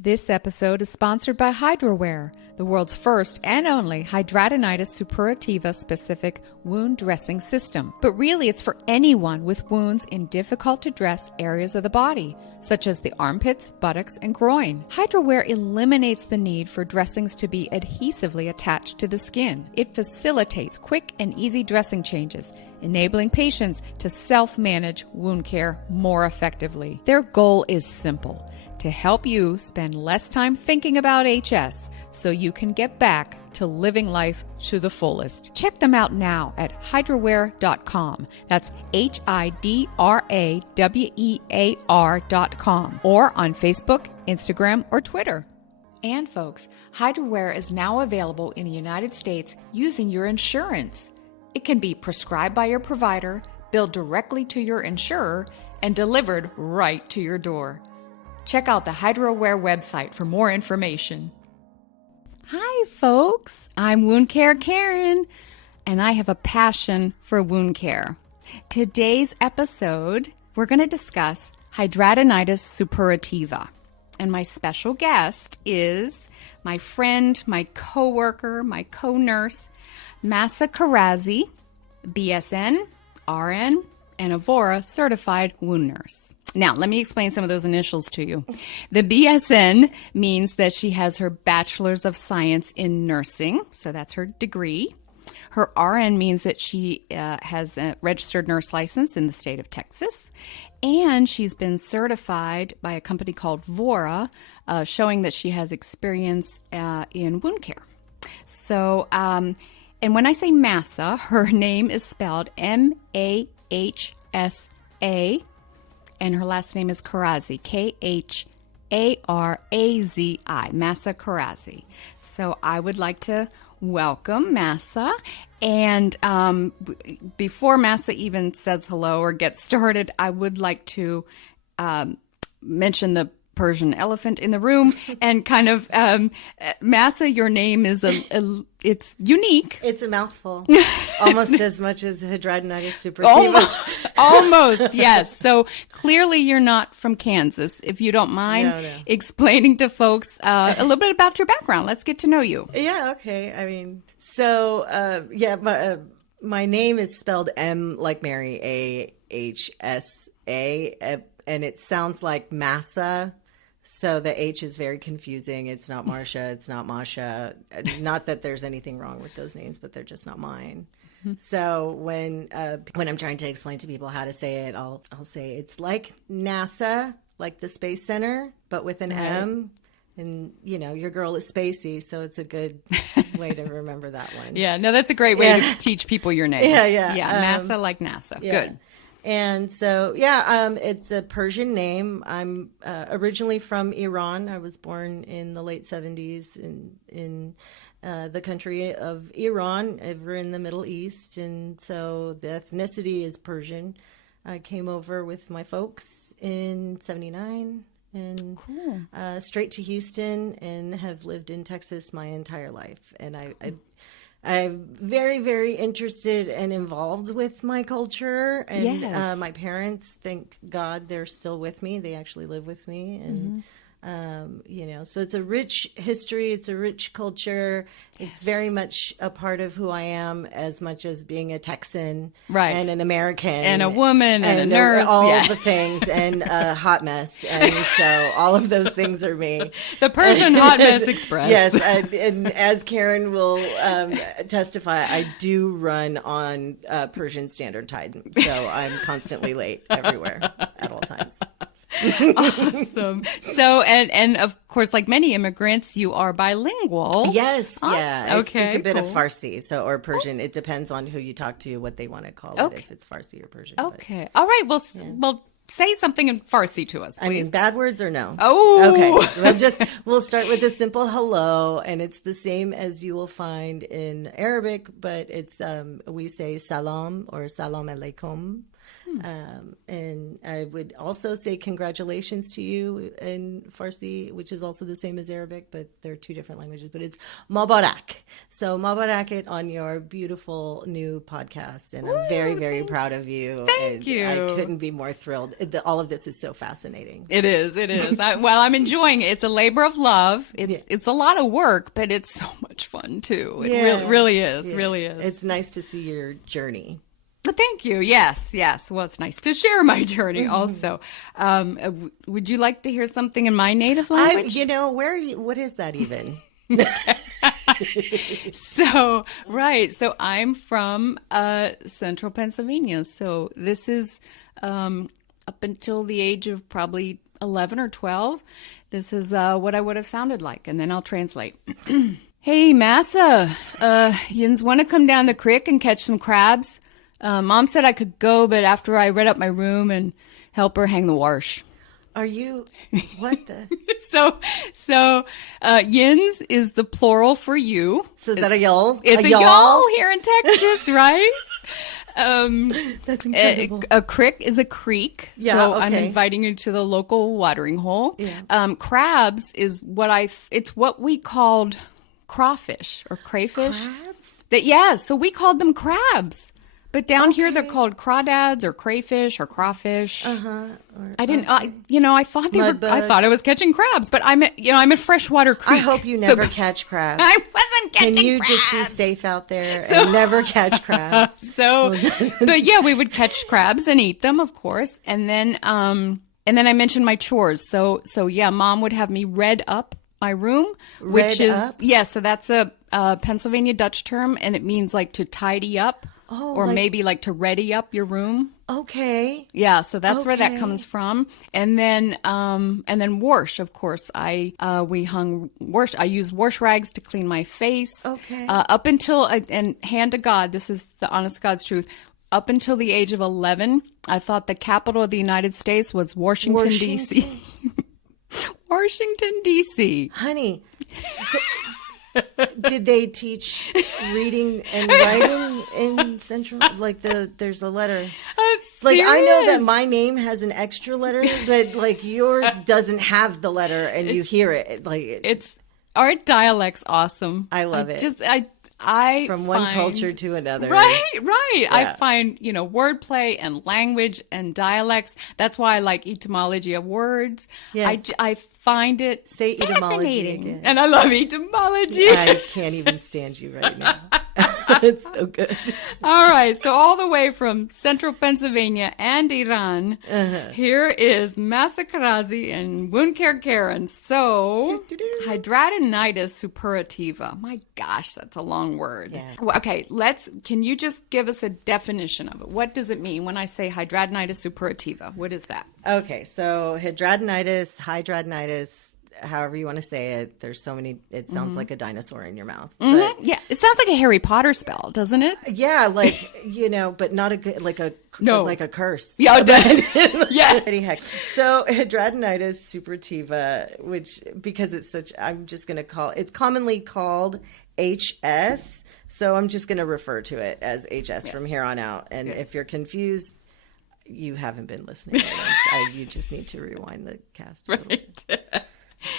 This episode is sponsored by Hydrowear, the world's first and only Hidradenitis Suppurativa specific wound dressing system. But really, it's for anyone with wounds in difficult to dress areas of the body, such as the armpits, buttocks, and groin. Hydrowear eliminates the need for dressings to be adhesively attached to the skin. It facilitates quick and easy dressing changes, enabling patients to self-manage wound care more effectively. Their goal is simple: to help you spend less time thinking about HS so you can get back to living life to the fullest. Check them out now at hydrowear.com. That's HIDRAWEAR.com, or on Facebook, Instagram, or Twitter. And folks, Hydrowear is now available in the United States using your insurance. It can be prescribed by your provider, billed directly to your insurer, and delivered right to your door. Check out the Hydrowear website for more information. Hi, folks. I'm Wound Care Karen, and I have a passion for wound care. Today's episode, we're going to discuss hidradenitis suppurativa. And my special guest is my friend, my coworker, my co-nurse, Mahsa Kharazi BSN, RN, and Avora certified wound nurse. Now, let me explain some of those initials to you. The BSN means that she has her Bachelor's of Science in Nursing, so that's her degree. Her RN means that she has a registered nurse license in the state of Texas, and she's been certified by a company called VWCN, showing that she has experience in wound care. So, and when I say Mahsa, her name is spelled Mahsa, and her last name is Kharazi, Kharazi, Mahsa Kharazi. So I would like to welcome Mahsa. And before Mahsa even says hello or gets started, I would like to mention the Persian elephant in the room and kind of, Mahsa, your name is it's unique. It's a mouthful. Almost as much as hidradenitis suppurativa. Almost, yes. So clearly you're not from Kansas. If you don't mind explaining to folks a little bit about your background. Let's get to know you. Yeah, okay. I mean, my name is spelled M like Mary, AHSA, and it sounds like Mahsa. So the H is very confusing. It's not Marsha. It's not Masha. Not that there's anything wrong with those names, but they're just not mine. Mm-hmm. So when I'm trying to explain to people how to say it, I'll say it's like NASA, like the Space Center, but with an M. And, you know, your girl is spacey, so it's a good way to remember that one. Yeah, no, that's a great way to teach people your name. Yeah. Mahsa like NASA. Yeah. Good. And so, it's a Persian name. I'm originally from Iran. I was born in the late 70s in the country of Iran, over in the Middle East. And so the ethnicity is Persian. I came over with my folks in 79 and straight to Houston, and have lived in Texas my entire life. And I'm very, very interested and involved with my culture. And my parents, thank God, they're still with me. They actually live with me. And, so it's a rich history. It's a rich culture. Yes. It's very much a part of who I am, as much as being a Texan and an American. And a woman and a nurse. All the things, and a hot mess. And so all of those things are me. The Persian Hot Mess Express. Yes. And as Karen will testify, I do run on Persian Standard Time. So I'm constantly late everywhere at all times. Awesome. So, and of course, like many immigrants, you are bilingual. Yes. Yeah. I speak a bit of cool. Farsi, or Persian. It depends on who you talk to, what they want to call it, if it's Farsi or Persian. Okay. All right. Well, well, say something in Farsi to us, please. I mean, bad words or no? Oh. Okay. We'll start with a simple hello, and it's the same as you will find in Arabic, but it's we say salam or salam alaikum. And I would also say congratulations to you in Farsi, which is also the same as Arabic, but they're two different languages. But it's Mabarak. So Mabarak on your beautiful new podcast. And I'm very, very proud of you. Thank you. I couldn't be more thrilled. All of this is so fascinating. It is. I'm enjoying it. It's a labor of love. It's a lot of work, but it's so much fun too. It really is. Really is. It's nice to see your journey. Thank you. Yes. Well, it's nice to share my journey also. Would you like to hear something in my native language? What is that even? So I'm from central Pennsylvania. So this is up until the age of probably 11 or 12. This is what I would have sounded like, and then I'll translate. Hey, Mahsa, yins want to come down the creek and catch some crabs? Mom said I could go, but after I read up my room and help her hang the wash. Are you, what the? So yins is the plural for you. So is that a y'all? It's a y'all here in Texas, right? That's incredible. A crick is a creek. Yeah, so okay. I'm inviting you to the local watering hole. Yeah. Crabs is it's what we called crawfish or crayfish. Crabs? So we called them crabs. But down here they're called crawdads or crayfish or crawfish. I didn't. I thought I thought I was catching crabs, but I'm a freshwater creek. I hope you never catch crabs. I wasn't catching crabs. Can you just be safe out there and never catch crabs? But yeah, we would catch crabs and eat them, of course, and then I mentioned my chores. So yeah, Mom would have me red up my room, which is so that's a Pennsylvania Dutch term, and it means like to tidy up. Or maybe like to ready up your room. Okay. Yeah, so that's where that comes from. And then wash, of course. We hung wash. I used wash rags to clean my face. Okay. Up until and hand to God, this is the honest to God's truth. Up until the age of 11, I thought the capital of the United States was Washington. D.C. Washington, D.C. Honey. Did they teach reading and writing in Central? There's a letter. Serious? I know that my name has an extra letter, but yours doesn't have the letter, and you hear it. It's our dialect's awesome. I love it. From one culture to another. Right. Yeah. I find, wordplay and language and dialects. That's why I like etymology of words. Yes. I find it Say etymology again. And I love etymology. I can't even stand you right now. It's so good. All right. So all the way from central Pennsylvania and Iran, here is Mahsa Kharazi and Wunker Karen. So Hidradenitis Suppurativa. My gosh, that's a long word. Yeah. Okay. Can you just give us a definition of it? What does it mean when I say Hidradenitis Suppurativa? What is that? Okay. So hidradenitis, however you want to say it. There's so many. It sounds like a dinosaur in your mouth. But, yeah, it sounds like a Harry Potter spell, doesn't it? Yeah, but not a good like a curse. Yeah, yeah. Heck. So hidradenitis suppurativa, which because it's such, I'm just going to call it's commonly called HS. So I'm just going to refer to it as HS from here on out. And if you're confused, you haven't been listening. You just need to rewind the cast. Right.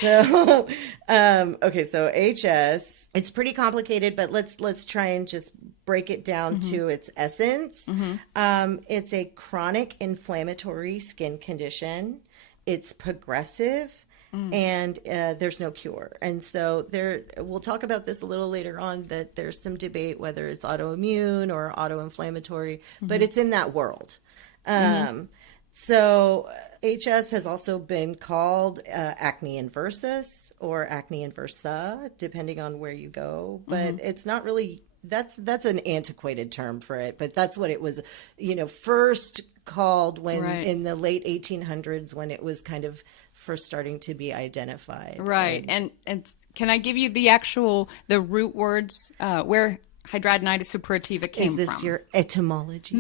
So, so HS, it's pretty complicated, but let's try and just break it down to its essence. It's a chronic inflammatory skin condition. It's progressive. And there's no cure. And so we'll talk about this a little later on, that there's some debate whether it's autoimmune or autoinflammatory, but it's in that world. So HS has also been called acne inversus or acne inversa, depending on where you go. But it's not really, that's an antiquated term for it. But that's what it was, first called when in the late 1800s, when it was kind of first starting to be identified. Right. And can I give you the root words where hidradenitis suppurativa came from? Is this your etymology?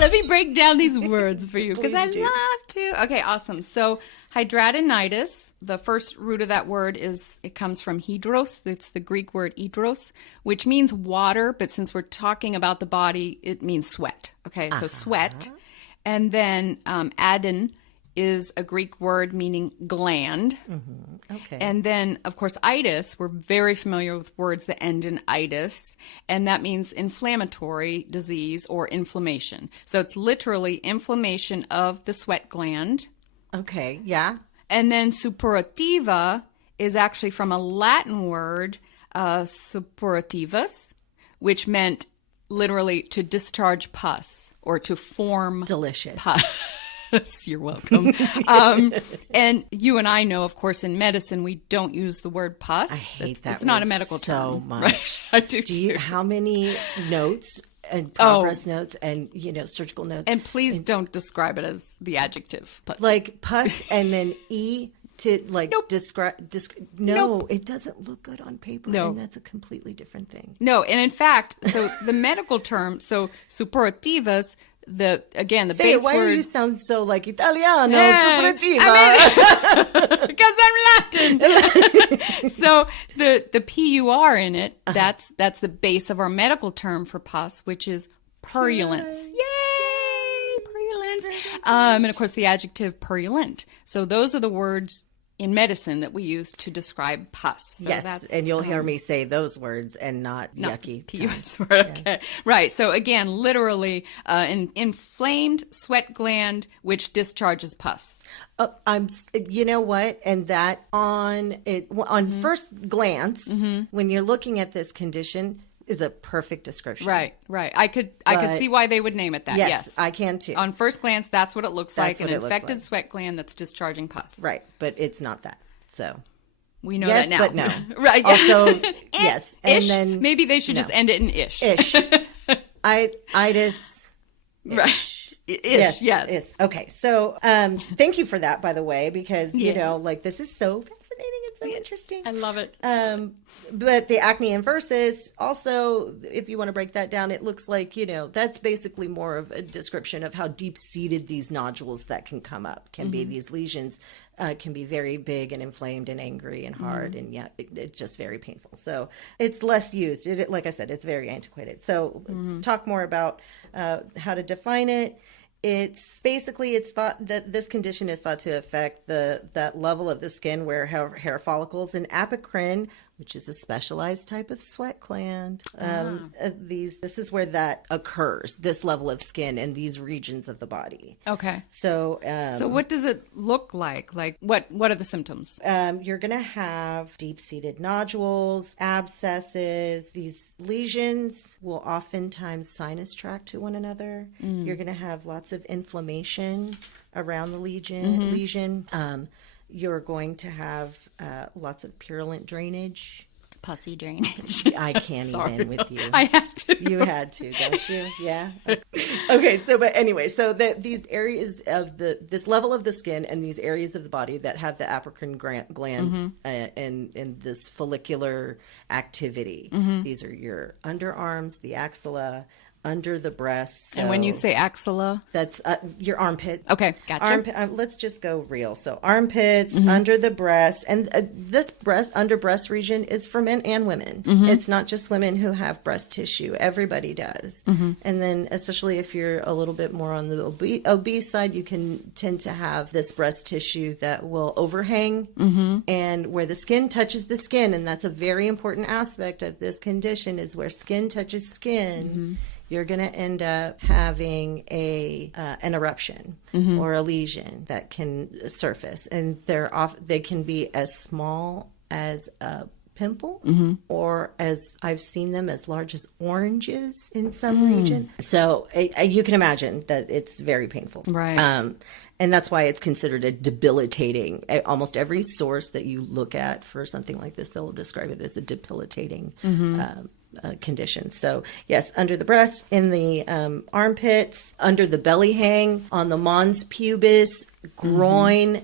Let me break down these words for you because I love to. Okay, awesome. So hidradenitis, the first root of that word it comes from hydros. It's the Greek word hydros, which means water. But since we're talking about the body, it means sweat. Okay, so sweat. And then adon is a Greek word meaning gland. Okay. And then, of course, itis, we're very familiar with words that end in itis, and that means inflammatory disease or inflammation. So it's literally inflammation of the sweat gland. Okay, yeah. And then suppurativa is actually from a Latin word, suppurativus, which meant literally to discharge pus or to form Delicious. pus. You're welcome. And you and I know, of course, in medicine, we don't use the word pus. I hate that. It's not a medical so term. much. Right? I do too. How many notes and progress notes and surgical notes? And please don't describe it as the adjective pus. Like pus and then e to describe. No, Nope. it doesn't look good on paper. No. And that's a completely different thing. No, and in fact, so the medical term, so suppurativus, the base why word. do you sound so like Italiano? Yeah, Suppurativa. Because I'm Latin. So the PUR in it, that's the base of our medical term for pus, which is purulence. Yay, purulence. And of course the adjective purulent. So those are the words in medicine that we use to describe pus. So Yes, and you'll hear me say those words and not yucky. PUS word. Okay, right. So again, literally, an inflamed sweat gland which discharges pus. You know what? And that on first glance, when you're looking at this condition, is a perfect description. Right. I could see why they would name it that. Yes, I can too. On first glance, that's what it looks like, an what it looks infected like. sweat gland that's discharging pus. Right, but it's not that. So we know yes, that now. but no. Right. Also, yes, and ish. then Maybe they should just end it in ish. ish. Itis. Right. Ish. Yes. Is. Okay. So, thank you for that, by the way, because this is so fascinating. It's so interesting. I love it. But the acne inversus, also, if you want to break that down, it looks like, that's basically more of a description of how deep-seated these nodules that can come up can be. These lesions can be very big and inflamed and angry and hard, and it's just very painful. So it's less used. Like I said, it's very antiquated. So talk more about how to define it. It's thought that this condition is thought to affect that level of the skin where hair follicles and apocrine, which is a specialized type of sweat gland. This is where that occurs, this level of skin in these regions of the body. Okay. So what does it look like? Like what are the symptoms? You're going to have deep-seated nodules, abscesses. These lesions will oftentimes sinus tract to one another. You're going to have lots of inflammation around the lesion. You're going to have lots of purulent drainage. Pussy drainage. I can't even with you. I had to. You had to, don't you? Yeah. Okay. So these areas of this level of the skin and these areas of the body that have the apocrine gland and this follicular activity. These are your underarms, the axilla, under the breast. So and when you say axilla, that's your armpit. Okay, gotcha. Let's just go real. So armpits, under the breast, and this under breast region is for men and women. It's not just women who have breast tissue. Everybody does. And then especially if you're a little bit more on the obese side, you can tend to have this breast tissue that will overhang and where the skin touches the skin. And that's a very important aspect of this condition is where skin touches skin. You're going to end up having an eruption or a lesion that can surface, and they can be as small as a pimple or as I've seen them as large as oranges in some region. So you can imagine that it's very painful, right? And that's why it's considered a debilitating. Almost every source that you look at for something like this, they'll describe it as a debilitating condition. So yes, under the breast, in the armpits, under the belly hang, on the mons pubis, groin,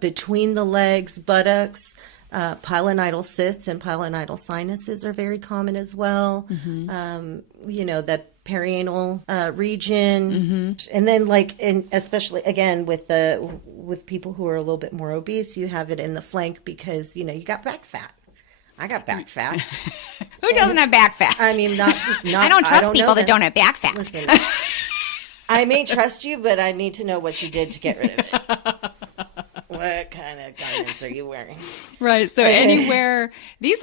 between the legs, buttocks, pilonidal cysts and pilonidal sinuses are very common as well. The perianal region, and then especially again with people who are a little bit more obese, you have it in the flank because you got back fat. I got back fat. Who doesn't have back fat? I mean, not I don't trust people that don't have back fat. Listen, I may trust you, but I need to know what you did to get rid of it. What kind of garments are you wearing? Right. So anywhere, these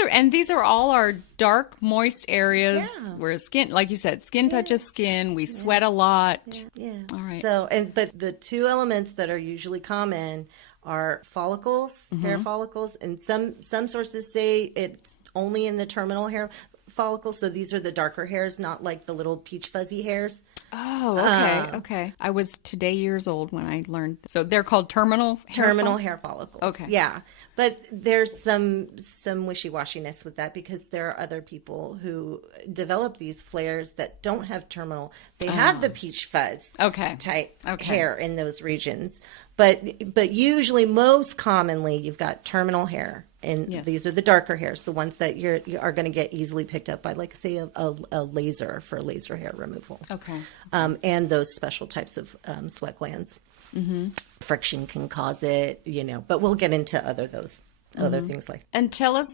are all our dark, moist areas where skin, like you said, skin touches skin. We sweat a lot. Yeah. All right. So, but the two elements that are usually common are follicles, hair follicles, and some sources say it's only in the terminal hair follicles. So these are the darker hairs, not like the little peach fuzzy hairs. Oh, okay. Okay. I was today years old when I learned. So they're called terminal hair follicles. Okay. Yeah. But there's some wishy-washiness with that because there are other people who develop these flares that don't have terminal. They have the peach fuzz type hair in those regions. But usually, most commonly, you've got terminal hair. And these are the darker hairs, the ones that you are going to get easily picked up by, like, say, a laser for laser hair removal. Okay. And those special types of sweat glands. Mm-hmm. Friction can cause it, but we'll get into other things like that. And tell us,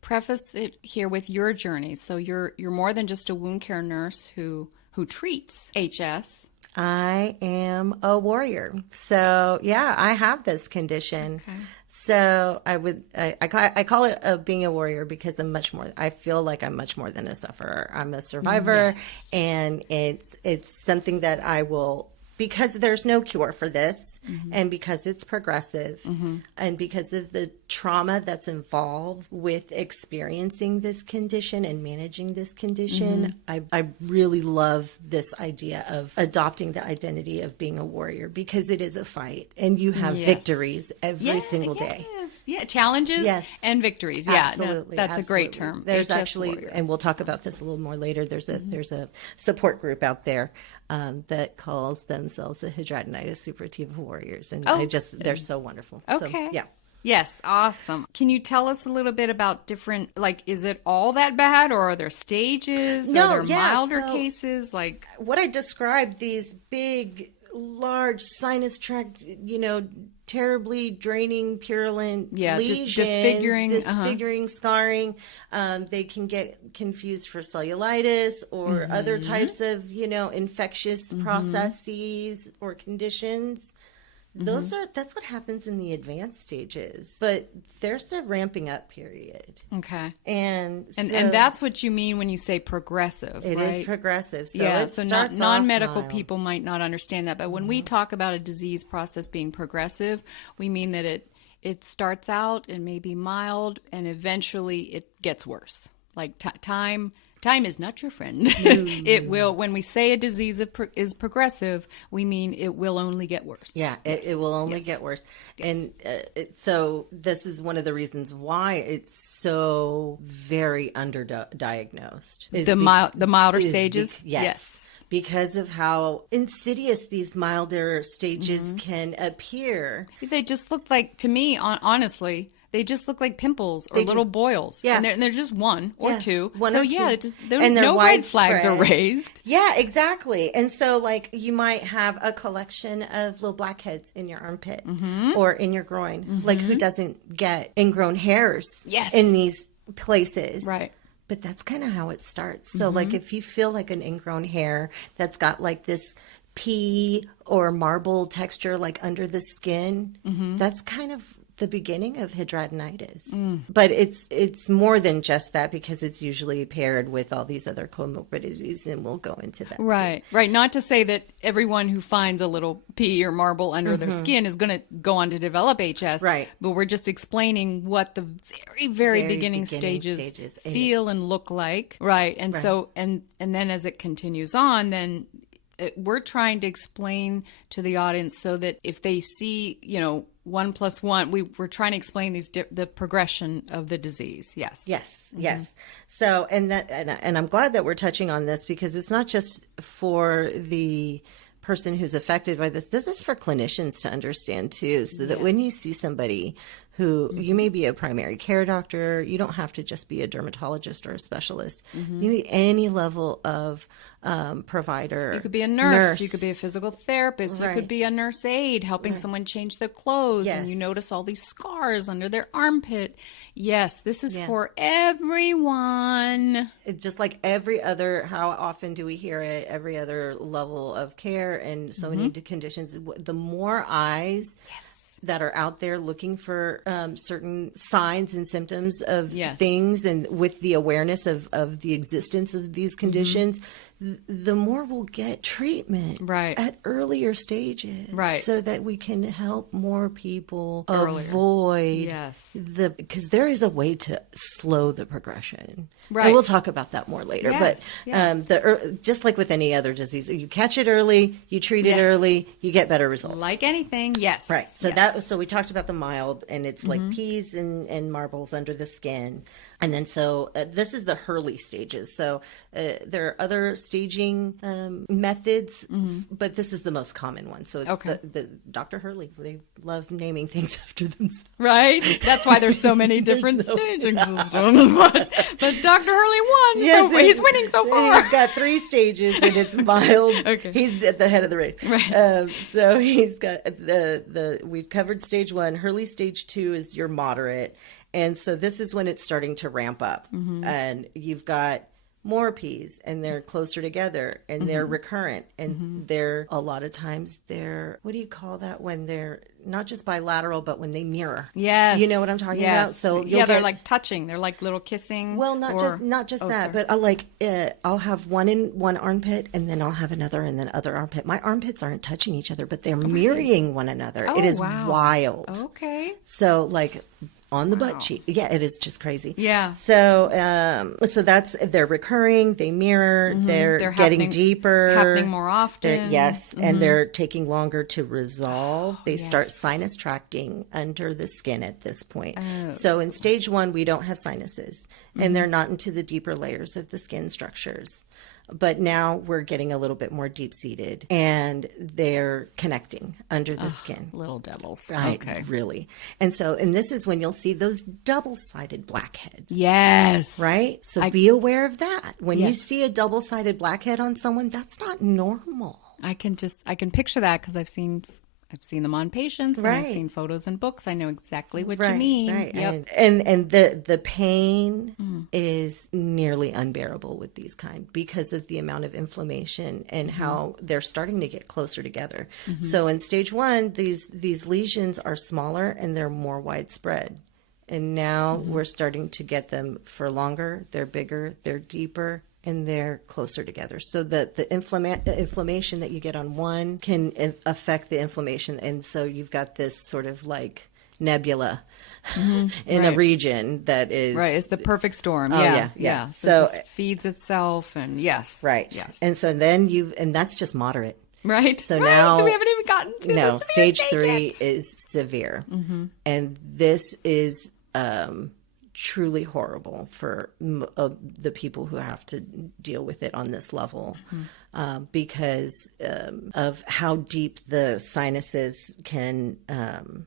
preface it here with your journey. So you're more than just a wound care nurse who treats HS. I am a warrior. So, yeah, I have this condition. Okay. So I call it being a warrior because I feel like I'm much more than a sufferer. I'm a survivor, and it's something that I will, because there's no cure for this, and because it's progressive, and because of the trauma that's involved with experiencing this condition and managing this condition, I really love this idea of adopting the identity of being a warrior because it is a fight, and you have victories every single day. Yeah, challenges and victories. Yeah, absolutely. That's a great term. There's actually, and we'll talk about this a little more later, there's a support group out there that calls themselves the Hidradenitis Suppurativa Warriors. And they're so wonderful. Okay. So, yeah. Yes, awesome. Can you tell us a little bit about different, is it all that bad, or are there stages? No, are there milder cases? What I described, these big, large sinus tract, terribly draining, purulent lesions, disfiguring, scarring. They can get confused for cellulitis or other types of, infectious processes or conditions. That's what happens in the advanced stages, but there's the ramping up period. Okay. And that's what you mean when you say progressive, It right? is progressive. So non-medical people might not understand that, but when we talk about a disease process being progressive, we mean that it starts out and may be mild and eventually it gets worse. Like Time is not your friend. It will, when we say a disease is progressive, we mean it will only get worse. Yeah, it will only get worse. Yes. And so this is one of the reasons why it's so very underdiagnosed. The milder stages? Yes. Because of how insidious these milder stages can appear. They just look like, to me, honestly, they just look like pimples or little boils. Yeah. And they're just one or two. No red flags are raised. Yeah, exactly. And so, you might have a collection of little blackheads in your armpit or in your groin. Who doesn't get ingrown hairs in these places? Right. But that's kind of how it starts. So, if you feel like an ingrown hair that's got, this pea or marble texture, under the skin, that's kind of the beginning of hidradenitis. But it's more than just that because it's usually paired with all these other comorbidities, and we'll go into that Right. Not to say that everyone who finds a little pea or marble under their skin is going to go on to develop HS. Right. But we're just explaining what the very, very beginning stages feel and look like. Right. And so, and then as it continues on, then we're trying to explain to the audience so that if they see, 1 + 1, we're trying to explain the progression of the disease. Yes. So, and I'm glad that we're touching on this because it's not just for the person who's affected by this. This is for clinicians to understand too, so that when you see somebody who you may be a primary care doctor. You don't have to just be a dermatologist or a specialist. You need any level of provider. You could be a nurse. You could be a physical therapist. Right. You could be a nurse aide helping someone change their clothes. Yes. And you notice all these scars under their armpit. Yes, this is for everyone. Just like every other, how often do we hear it? Every other level of care and so many conditions. The more eyes that are out there looking for certain signs and symptoms of things, and with the awareness of the existence of these conditions, the more we'll get treatment at earlier stages, so that we can help more people avoid because there is a way to slow the progression. And we'll talk about that more later. But just like with any other disease, you catch it early, you treat it early, you get better results. Like anything, yes. So so we talked about the mild, and it's like peas and marbles under the skin. And then this is the Hurley stages. So there are other staging methods, but this is the most common one. So it's the Dr. Hurley. They love naming things after themselves. Right? That's why there's so many different staging systems. But Dr. Hurley won, so he's winning so far. He's got 3 stages, and it's mild. He's at the head of the race. So he's got we've covered stage 1. Hurley stage 2 is your moderate. And so this is when it's starting to ramp up, and you've got more P's, and they're closer together, and they're recurrent, and they're a lot of times what do you call that when they're not just bilateral, but when they mirror? Yes, you know what I'm talking about. So they're like touching. They're like little kissing. Well, not just that, but I'll have one in one armpit, and then I'll have another in the other armpit. My armpits aren't touching each other, but they're mirroring one another. It is wild. Okay. So on the butt cheek. Yeah, it is just crazy. Yeah. So they're recurring, they mirror, they're getting deeper. Happening more often. And they're taking longer to resolve. They start sinus tracting under the skin at this point. So in stage 1, we don't have sinuses, and they're not into the deeper layers of the skin structures. But now we're getting a little bit more deep-seated, and they're connecting under the skin. Little devils. Right, okay. Really. And this is when you'll see those double-sided blackheads. Yes. Right? So be aware of that. When you see a double-sided blackhead on someone, that's not normal. I can picture that because I've seen them on patients, and I've seen photos and books. I know exactly what you mean. Right. Yep. And the pain is nearly unbearable with these kind because of the amount of inflammation and how they're starting to get closer together. So in stage 1, these lesions are smaller and they're more widespread. And now we're starting to get them for longer. They're bigger, they're deeper, and they're closer together. So the inflammation that you get on one can affect the inflammation. And so you've got this sort of like nebula in a region that is... Right, it's the perfect storm. Oh, yeah. So it just feeds itself, and yes. And so then and that's just moderate. Right. So now... So we haven't even gotten to the stage stage 3 yet. is severe. And this is... truly horrible for the people who have to deal with it on this level because of how deep the sinuses can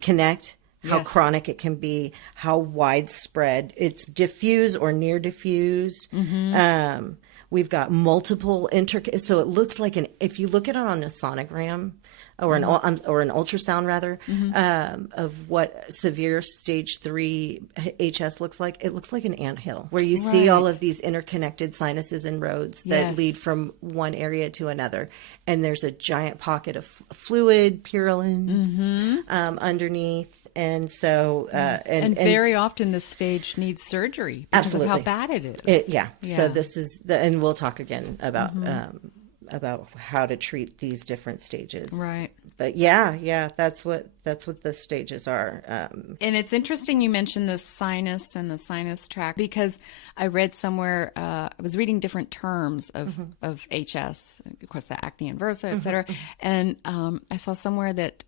connect, how chronic it can be, how widespread. It's diffuse or near diffuse. We've got multiple so it looks like if you look at it on a sonogram, or an ultrasound rather, of what severe stage 3 HS looks like. It looks like an anthill where you see all of these interconnected sinuses and roads that lead from one area to another. And there's a giant pocket of fluid, purulence underneath. And so... and very often this stage needs surgery because of how bad it is. So this is... and we'll talk again about how to treat these different stages. Right. But that's what the stages are. And it's interesting you mentioned the sinus and the sinus tract because I read somewhere, I was reading different terms of HS, of course the acne inversa, et cetera. And I saw somewhere that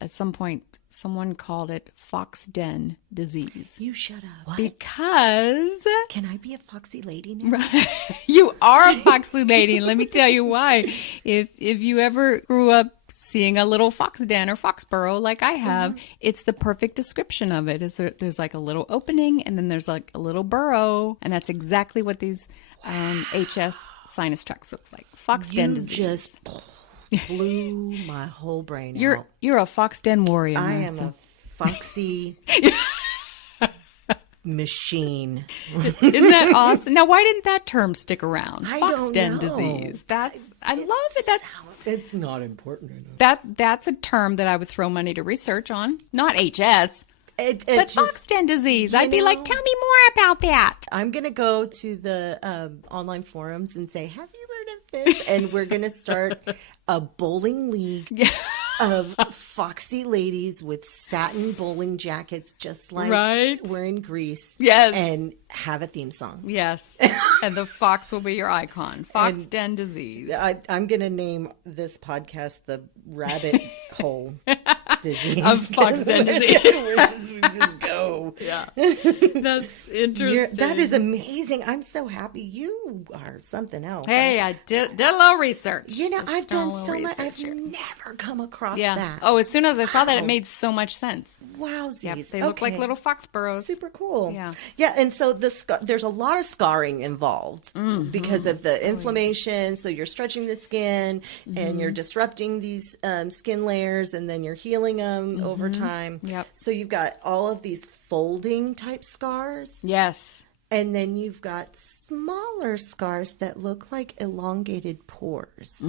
at some point someone called it fox den disease. You shut up. What? Because... Can I be a foxy lady now? Right. You are a foxy lady, and let me tell you why. If you ever grew up seeing a little fox den or fox burrow like I have, it's the perfect description of it. There's like a little opening and then there's like a little burrow, and that's exactly what these HS sinus tracts looks like. Fox den disease. You just blew my whole brain out. You're a fox den warrior. I am a foxy machine. Isn't that awesome? Now, why didn't that term stick around? I Fox don't den know. disease. I love it. It's not important enough. That's a term that I would throw money to research on. Not HS. But fox den disease. I'd be like, tell me more about that. I'm going to go to the online forums and say, have you heard of this? And we're going to start a bowling league of foxy ladies with satin bowling jackets, just like we're in Greece. Yes. And have a theme song. Yes. And the fox will be your icon. Fox den disease. I'm going to name this podcast the rabbit hole disease. Of fox den disease. We just go. Yeah. That's interesting. That is amazing. I'm so happy. You are something else. Hey, I did a little research. I've done so much. I've never come across that. Oh, as soon as I saw that, it made so much sense. Wowsies. Yep, they look like little fox burrows. Super cool. Yeah. Yeah, and so there's a lot of scarring involved because of the inflammation. So you're stretching the skin and you're disrupting these skin layers, and then you're healing them over time. Yep. So you've got all of these folding type scars. Yes. And then you've got smaller scars that look like elongated pores.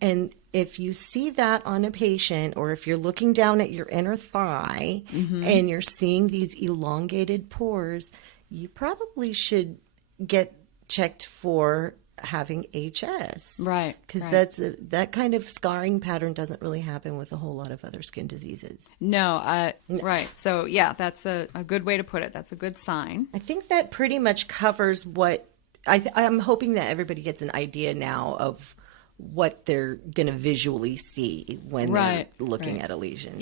And if you see that on a patient, or if you're looking down at your inner thigh and you're seeing these elongated pores, you probably should get checked for having HS. Right. Because that kind of scarring pattern doesn't really happen with a whole lot of other skin diseases. No. Right. So, yeah, that's a good way to put it. That's a good sign. I think that pretty much covers what I'm hoping that everybody gets an idea now of what they're going to visually see when they're looking at a lesion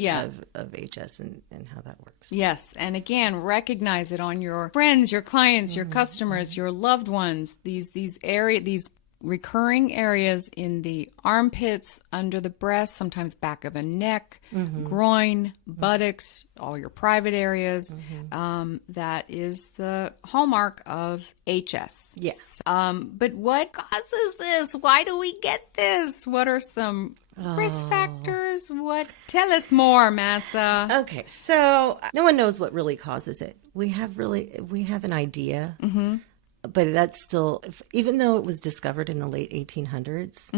of HS and how that works. Yes. And again, recognize it on your friends, your clients, your customers, your loved ones, these recurring areas in the armpits, under the breast, sometimes back of the neck, groin, buttocks, all your private areas. That is the hallmark of HS. Yes. But what causes this? Why do we get this? What are some risk factors? Tell us more, Mahsa. Okay, so no one knows what really causes it. We have an idea. But that's still, even though it was discovered in the late 1800s,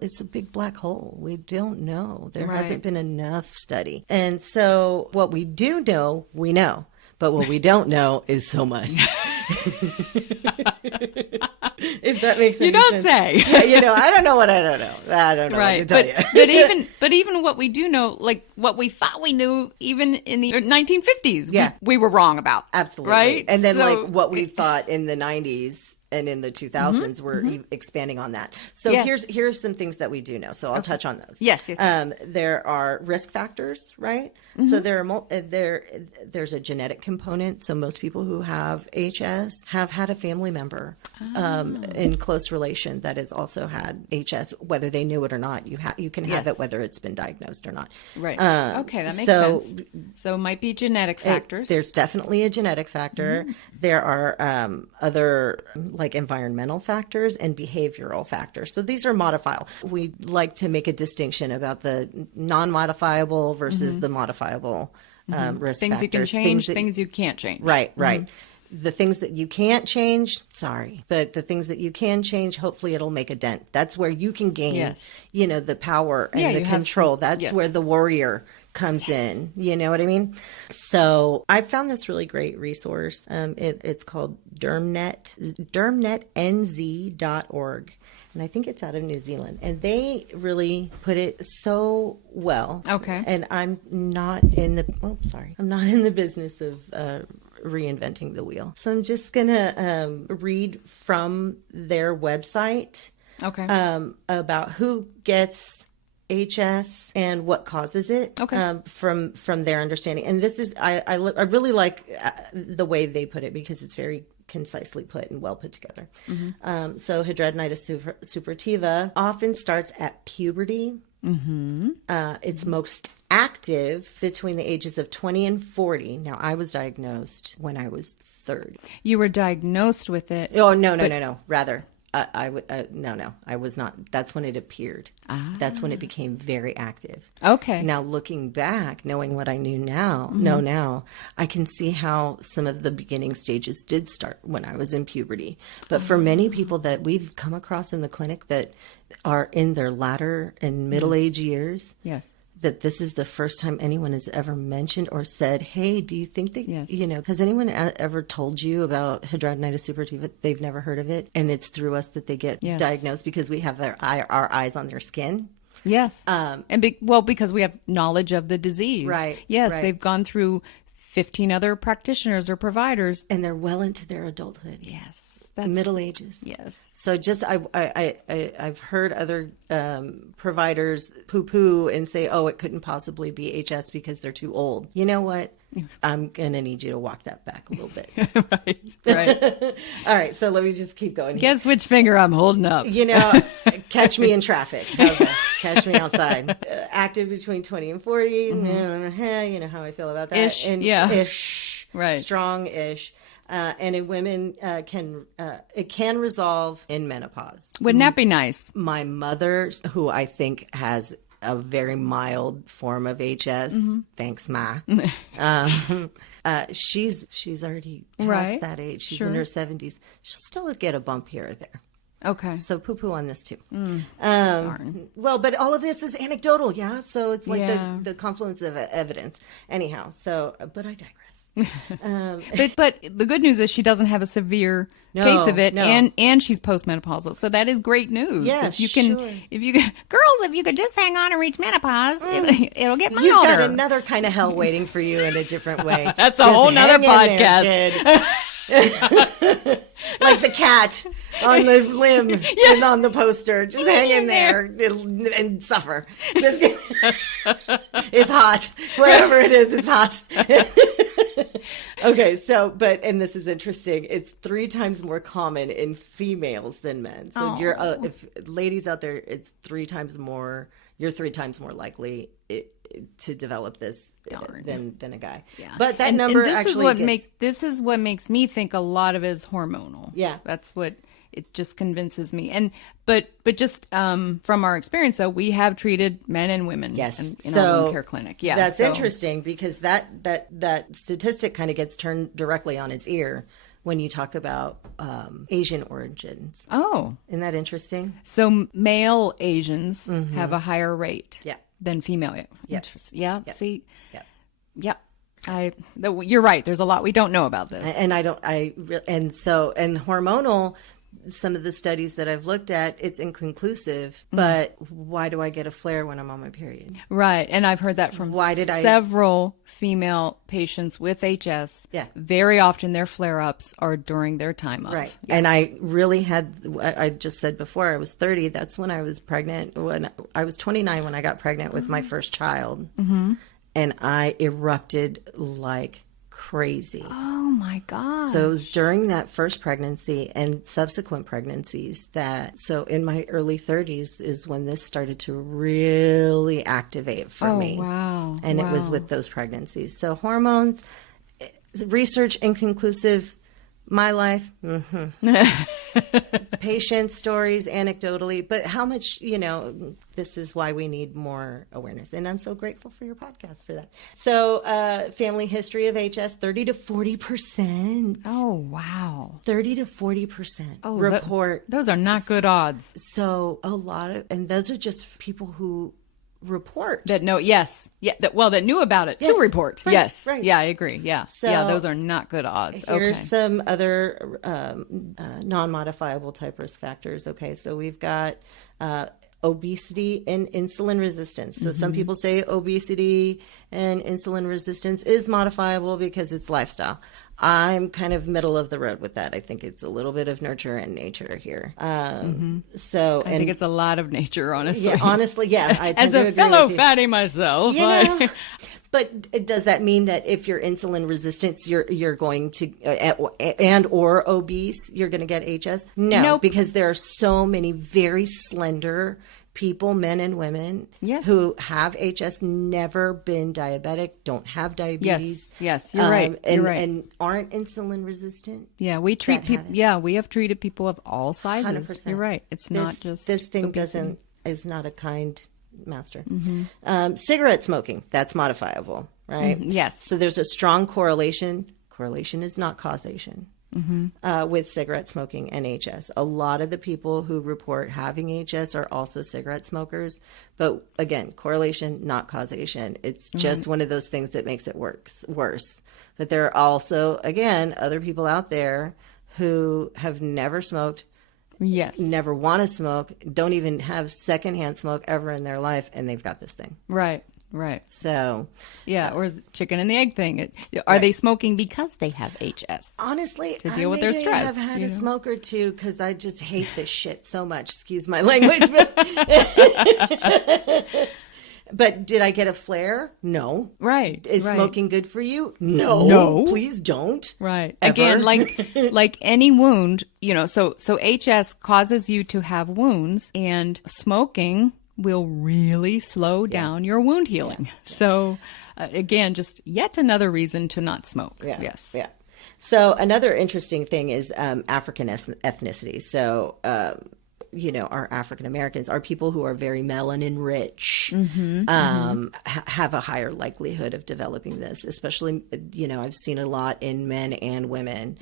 it's a big black hole. We don't know. There hasn't been enough study. And so what we do know, we know. But what we don't know is so much. If that makes any sense. You don't say. I don't know what I don't know. I don't know what to tell you. But even what we do know, like what we thought we knew, even in the 1950s, we were wrong about. Absolutely. Right? And then what we thought in the 90s and in the 2000s, we're expanding on that. So here's some things that we do know. So I'll touch on those. Yes. There are risk factors, right? So there's a genetic component. So most people who have HS have had a family member in close relation that has also had HS, whether they knew it or not. You can have it whether it's been diagnosed or not. Right. Okay, that makes sense. So it might be genetic factors. There's definitely a genetic factor. There are other like environmental factors and behavioral factors. So these are modifiable. We like to make a distinction about the non-modifiable versus the modifiable risk things factors. You can change, things you can't change. Right. The things that you can't change, but the things that you can change, hopefully it'll make a dent. That's where you can gain, the power and the control. That's where the warrior comes in. You know what I mean? So I found this really great resource. It's called dermnetnz.org. And I think it's out of New Zealand. And they really put it so well. Okay. And I'm not in the business of reinventing the wheel. So I'm just going to read from their website about who gets HS and what causes it from their understanding. And this is I really like the way they put it because it's very concisely put and well put together. So hidradenitis suppurativa often starts at puberty. It's most active between the ages of 20 and 40. Now, I was diagnosed when I was 30. You were diagnosed with it. Oh, no. Rather, no, I was not. That's when it appeared. That's when it became very active. Okay. Now, looking back, knowing what I know now, I can see how some of the beginning stages did start when I was in puberty. But for many people that we've come across in the clinic that are in their latter and middle age years, Yes. that this is the first time anyone has ever mentioned or said, hey, do you think that, has anyone ever told you about hidradenitis suppurativa? They've never heard of it. And it's through us that they get diagnosed because we have our eyes on their skin. Yes. Because we have knowledge of the disease. Right. Yes. Right. They've gone through 15 other practitioners or providers. And they're well into their adulthood. Yes. Middle ages. Yes. So just I've heard other providers poo-poo and say, oh, it couldn't possibly be HS because they're too old. You know what? I'm going to need you to walk that back a little bit. Right. All right. So let me just keep going. Guess which finger I'm holding up. Catch me in traffic. Okay. Catch me outside. Active between 20 and 40. You know how I feel about that. Ish. And yeah. Ish. Right. Strong-ish. And in women, it can resolve in menopause. Wouldn't that be nice? My mother, who I think has a very mild form of HS, thanks, Ma. She's already past that age. She's in her 70s. She'll still get a bump here or there. Okay. So poo-poo on this too. Darn. Well, but all of this is anecdotal, yeah? So it's like the confluence of evidence. Anyhow, but I digress. But the good news is she doesn't have a severe case of it, and she's postmenopausal, so that is great news. Yes, if you could just hang on and reach menopause, it'll get milder. You've got another kind of hell waiting for you in a different way. That's a whole nother podcast. Like the cat on the limb and on the poster. Just hang in there and suffer. It's hot. Wherever it is, it's hot. Okay, and this is interesting. It's 3 times more common in females than men. So if ladies out there, it's 3 times more. You're 3 times more likely to develop this than a guy. Yeah. But that number this is what makes me think a lot of it is hormonal. Yeah. That's what it just convinces me. And but just from our experience, though, we have treated men and women in our own care clinic. Yeah. That's interesting because that statistic kind of gets turned directly on its ear when you talk about Asian origins. Oh. Isn't that interesting? So male Asians have a higher rate than female. Interesting. Yeah. Yep. See? Yep. Yeah. You're right. There's a lot we don't know about this. And hormonal, some of the studies that I've looked at, it's inconclusive, but why do I get a flare when I'm on my period? Right. And I've heard that from several female patients with HS. Yeah. Very often their flare-ups are during their time off. Right. Yeah. And I really I just said before, I was 30. That's when I was pregnant. When I was 29 when I got pregnant with my first child. Mm-hmm. And I erupted like crazy. Oh my God. So it was during that first pregnancy and subsequent pregnancies so in my early 30s is when this started to really activate for me. Wow. And it was with those pregnancies. So hormones, research inconclusive, my life, patient stories, anecdotally, but how much, this is why we need more awareness. And I'm so grateful for your podcast for that. So family history of HS, 30 to 40%. Oh, wow. 30 to 40% report. Those are not good odds. So a lot of, and those are just people who report that know. Yes. Yeah. That knew about it to report. Right, yes. Right. Yeah, I agree. Yeah. So those are not good odds. Here's some other non-modifiable type risk factors. Okay. So we've got obesity and insulin resistance. So some people say obesity and insulin resistance is modifiable because it's lifestyle. I'm kind of middle of the road with that. I think it's a little bit of nurture and nature here. So I think it's a lot of nature, honestly. Yeah, honestly, yeah. I tend As to a agree fellow with you. fatty myself, But does that mean that if you're insulin resistant, you're going to and or obese, you're going to get HS? No, Nope. because there are so many very slender people, men and women, Yes. who have HS, never been diabetic, don't have diabetes. Yes, you're right. And, You're right. and aren't insulin resistant. Yeah, we treat people. Yeah, we have treated people of all sizes. 100%. You're right. It's not just this thing obesity. is not a kind master. Cigarette smoking, that's modifiable, right? Yes. So there's a strong correlation. Correlation is not causation. With cigarette smoking and HS. A lot of the people who report having HS are also cigarette smokers. But again, correlation, not causation. It's just one of those things that makes it worse. But there are also, again, other people out there who have never smoked, Yes. never want to smoke, don't even have secondhand smoke ever in their life, and they've got this thing. Right. Right. So, Yeah, or the chicken and the egg thing. Are they smoking because they have HS? honestly, To deal with their stress, I've had you a know? smoke or two because I just hate this shit so much. Excuse my language. But did I get a flare? No. Right. Is right. smoking good for you? No. No. Please don't. Right. Ever. Again, like any wound, so HS causes you to have wounds, and smoking will really slow down your wound healing. So again, just yet another reason to not smoke. Yeah. Yes. Yeah. So another interesting thing is African ethnicity. So, our African Americans are people who are very melanin rich, have a higher likelihood of developing this, especially, I've seen a lot in men and women.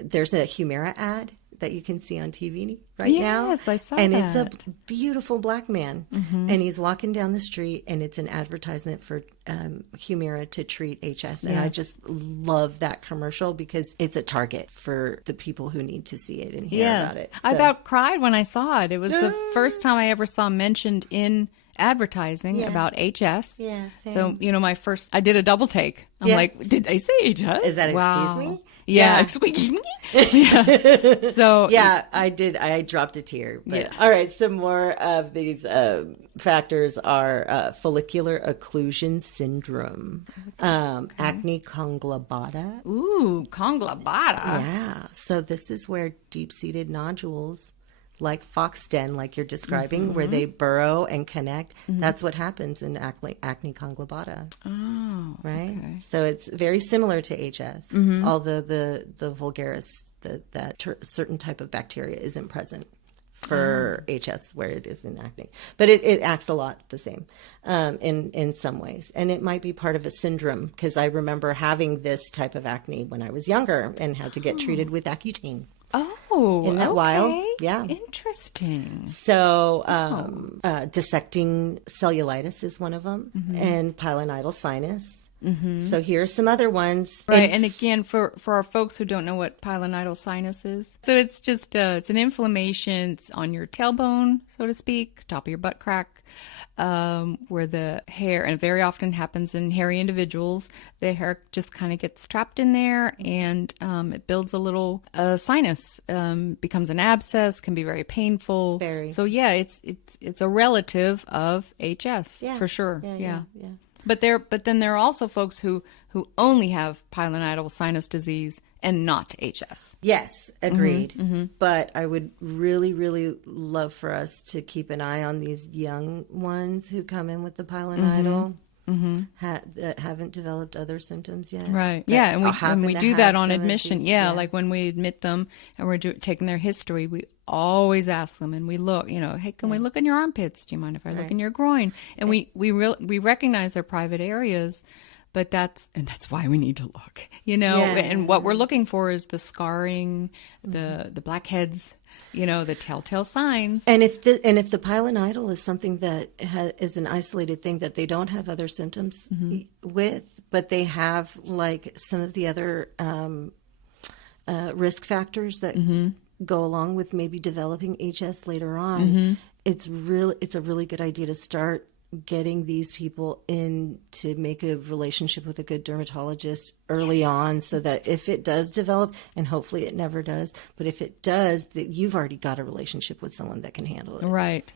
There's a Humira ad that you can see on TV right now. Yes, I saw and that. it's a beautiful black man. And he's walking down the street, and it's an advertisement for Humira to treat HS. And I just love that commercial because it's a target for the people who need to see it and hear about it. I So- about cried when I saw it. It was the first time I ever saw mentioned in advertising about HS. Yeah, So, I did a double take. I'm Yeah. like, did they say HS? Is that Wow. excuse me? Yeah, Yeah. excuse me. Yeah. So, Yeah, I did. I dropped a tear. But all right, some more of these factors are follicular occlusion syndrome, acne conglobata. ooh, conglobata. Yeah, so this is where deep-seated nodules, like foxden, like you're describing, where they burrow and connect. That's what happens in acne conglobata. Oh, Right? okay. So it's very similar to HS, although the vulgaris, that certain type of bacteria isn't present for HS where it is in acne. But it acts a lot the same in some ways. And it might be part of a syndrome because I remember having this type of acne when I was younger and had to get treated with Accutane. Oh, Isn't that okay. wild? Yeah. Interesting. So dissecting cellulitis is one of them, and pilonidal sinus. So here are some other ones. Right, and again, for our folks who don't know what pilonidal sinus is, so it's just it's an inflammation. It's on your tailbone, so to speak, top of your butt crack, where the hair, and very often happens in hairy individuals, the hair just kind of gets trapped in there, and it builds a little sinus, becomes an abscess, can be very painful. Very. So yeah, it's a relative of HS for sure. Yeah. But then there are also folks who only have pilonidal sinus disease and not HS. Yes, agreed. But I would really, really love for us to keep an eye on these young ones who come in with the pilonidal that haven't developed other symptoms yet. Right. That Yeah, and happen we to do have that on some of admission. these- Yeah, like when we admit them and we're taking their history, we always ask them, and we look, hey, can we look in your armpits? Do you mind if I look in your groin? And we recognize their private areas, but that's why we need to look, and what we're looking for is the scarring, the blackheads, the telltale signs. And if the pilonidal is something that is an isolated thing that they don't have other symptoms with, but they have like some of the other risk factors that go along with maybe developing HS later on, it's a really good idea to start getting these people in to make a relationship with a good dermatologist early on, so that if it does develop, and hopefully it never does, but if it does, that you've already got a relationship with someone that can handle it. Right.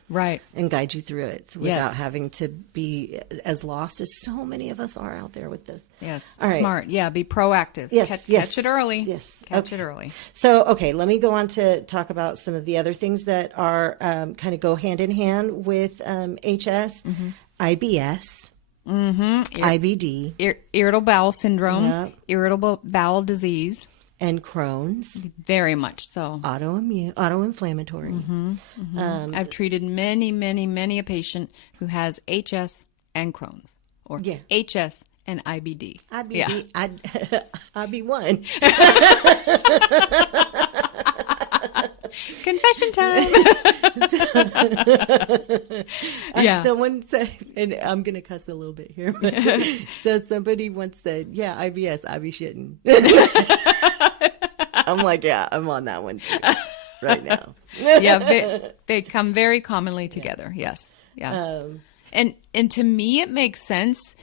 And guide you through it without having to be as lost as so many of us are out there with this. Yes. All right. Smart. Yeah. Be proactive. Yes. Catch it early. Yes. Catch it early. So, okay, let me go on to talk about some of the other things that are kind of go hand in hand with HS. IBS, IBD, Irritable bowel syndrome, Yep. irritable bowel disease, and Crohn's. very much so. Autoinflammatory. I've treated many a patient who has HS and Crohn's, or HS and IBD. IBD, I'd be one. Confession time. Someone said, and I'm going to cuss a little bit here, but so somebody once said, IBS, I be shitting. I'm like, I'm on that one too, right now. They come very commonly together. Yes. Yeah. And to me, it makes sense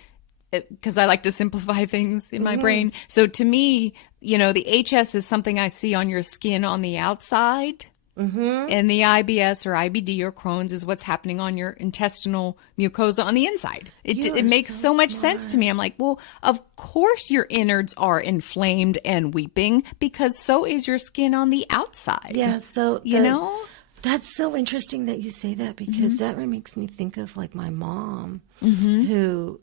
because I like to simplify things in my brain. So to me, the HS is something I see on your skin on the outside. And the IBS or IBD or Crohn's is what's happening on your intestinal mucosa on the inside. It makes so much sense to me. I'm like, well, of course your innards are inflamed and weeping because so is your skin on the outside. Yeah, so know? That's so interesting that you say that, because that makes me think of like my mom, who,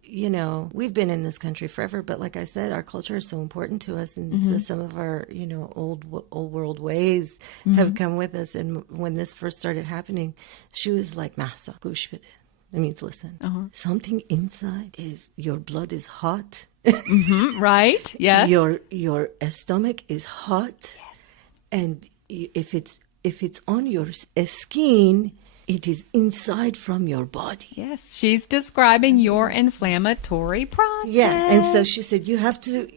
we've been in this country forever, but like I said, our culture is so important to us. And so some of our, old world ways have come with us. And when this first started happening, she was like, Mahsa, it means listen, something inside is, your blood is hot. Right. Yes. Your stomach is hot. Yes. And if it's on your skin, it is inside from your body. Yes, she's describing your inflammatory process. Yeah, and so she said, you have to,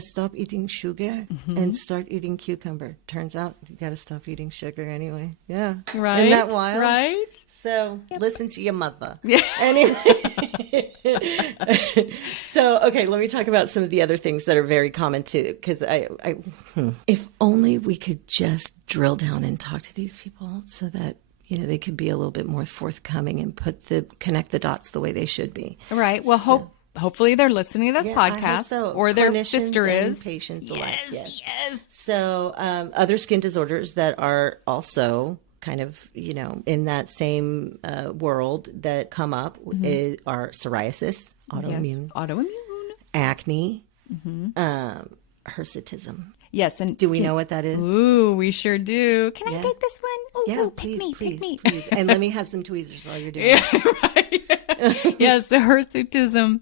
stop eating sugar and start eating cucumber. Turns out you got to stop eating sugar anyway. Yeah. Right. Isn't that wild? Right. So listen to your mother. Yeah. Anyway. So, okay, let me talk about some of the other things that are very common too, because if only we could just drill down and talk to these people so that they could be a little bit more forthcoming and connect the dots the way they should be. Right. Well, hopefully they're listening to this podcast, or their sister is. Patients alike. Yes. So, other skin disorders that are also kind of, in that same world that come up are psoriasis, autoimmune, acne, hirsutism. Yes, and do we know what that is? Ooh, we sure do. Can I take this one? Ooh, please, pick me. And let me have some tweezers while you're doing it. Right. Yes, the hirsutism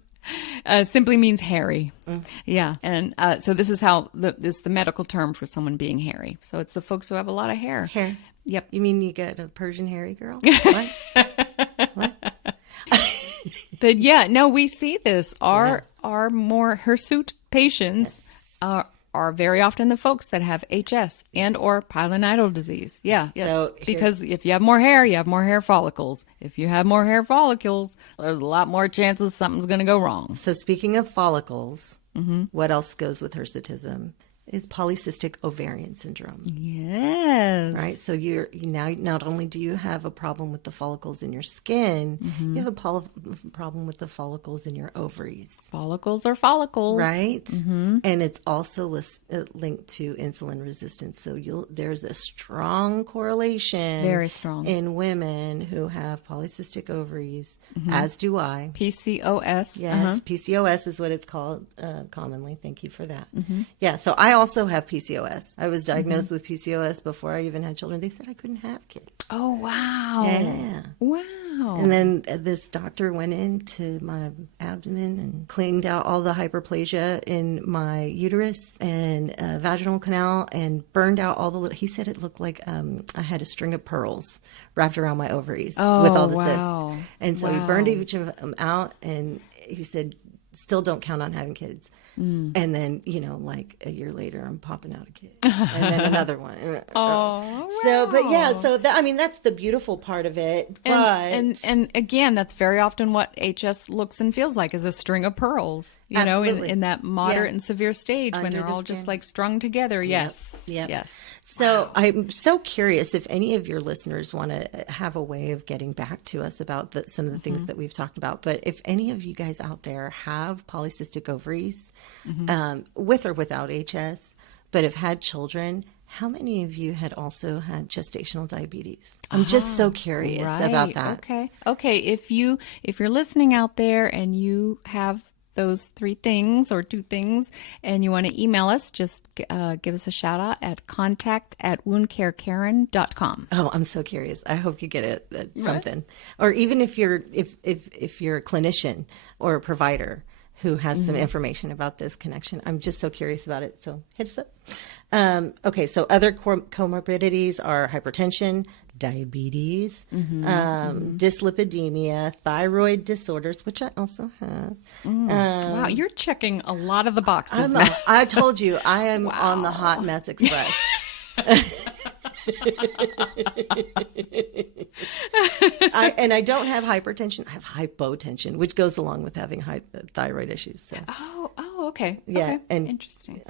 simply means hairy. Yeah, and so this is how this is the medical term for someone being hairy. So it's the folks who have a lot of hair. Hair. Yep. You mean you got a Persian hairy girl? What? But yeah, no, we see this. Our more hirsute patients are very often the folks that have HS and or pilonidal disease. Yeah. Yes. So because if you have more hair, you have more hair follicles. If you have more hair follicles, there's a lot more chances something's going to go wrong. So speaking of follicles, what else goes with hirsutism is polycystic ovarian syndrome. Yes. Right? So you now not only do you have a problem with the follicles in your skin, you have a problem with the follicles in your ovaries. Follicles are follicles. Right? And it's also linked to insulin resistance. So there's a strong correlation. Very strong. In women who have polycystic ovaries, as do I. PCOS. Yes, PCOS is what it's called commonly. Thank you for that. Yeah, so I also have PCOS. I was diagnosed with PCOS before I even had children. They said I couldn't have kids. Oh, wow. Yeah. Wow. And then this doctor went into my abdomen and cleaned out all the hyperplasia in my uterus and vaginal canal and burned out all the he said it looked like I had a string of pearls wrapped around my ovaries with all the cysts. And so he burned each of them out, and he said, still don't count on having kids. And then, like a year later, I'm popping out a kid, and then another one. Oh, so, but yeah, so that's the beautiful part of it. But and again, that's very often what HS looks and feels like, is a string of pearls, in that moderate and severe stage when they're all just like strung together. Yes. Yes. So I'm so curious if any of your listeners want to have a way of getting back to us about some of the things that we've talked about. But if any of you guys out there have polycystic ovaries, with or without HS, but have had children, how many of you had also had gestational diabetes? I'm just so curious about that. Okay. If you're listening out there and you have those 3 things or 2 things and you want to email us, just give us a shout out at contact@woundcarekaren.com. Oh, I'm so curious. I hope you get it something. Or even if you're a clinician or a provider who has some information about this connection, I'm just so curious about it. So hit us up. Okay, so other comorbidities are hypertension, diabetes, dyslipidemia, thyroid disorders, which I also have. Wow, you're checking a lot of the boxes. I told you, I am on the hot mess express. I don't have hypertension. I have hypotension, which goes along with having thyroid issues. So. Oh, okay. Yeah, okay. and Interesting.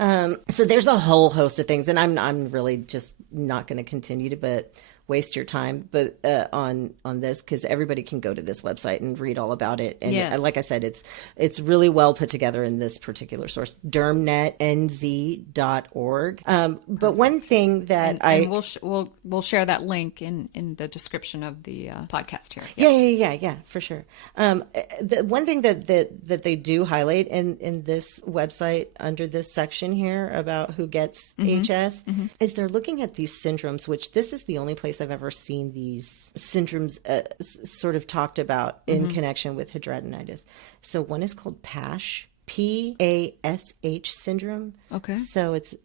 So there's a whole host of things, and I'm really just not going to continue to waste your time, but on this, because everybody can go to this website and read all about it. And like I said, it's really well put together in this particular source, dermnetnz.org. But one thing that we'll share that link in the description of the podcast here. Yeah, for sure. The one thing that they do highlight in this website under this section here about who gets HS is they're looking at these syndromes, which this is the only place I've ever seen these syndromes sort of talked about in connection with hidradenitis. So one is called PASH, PASH syndrome. Okay. So it's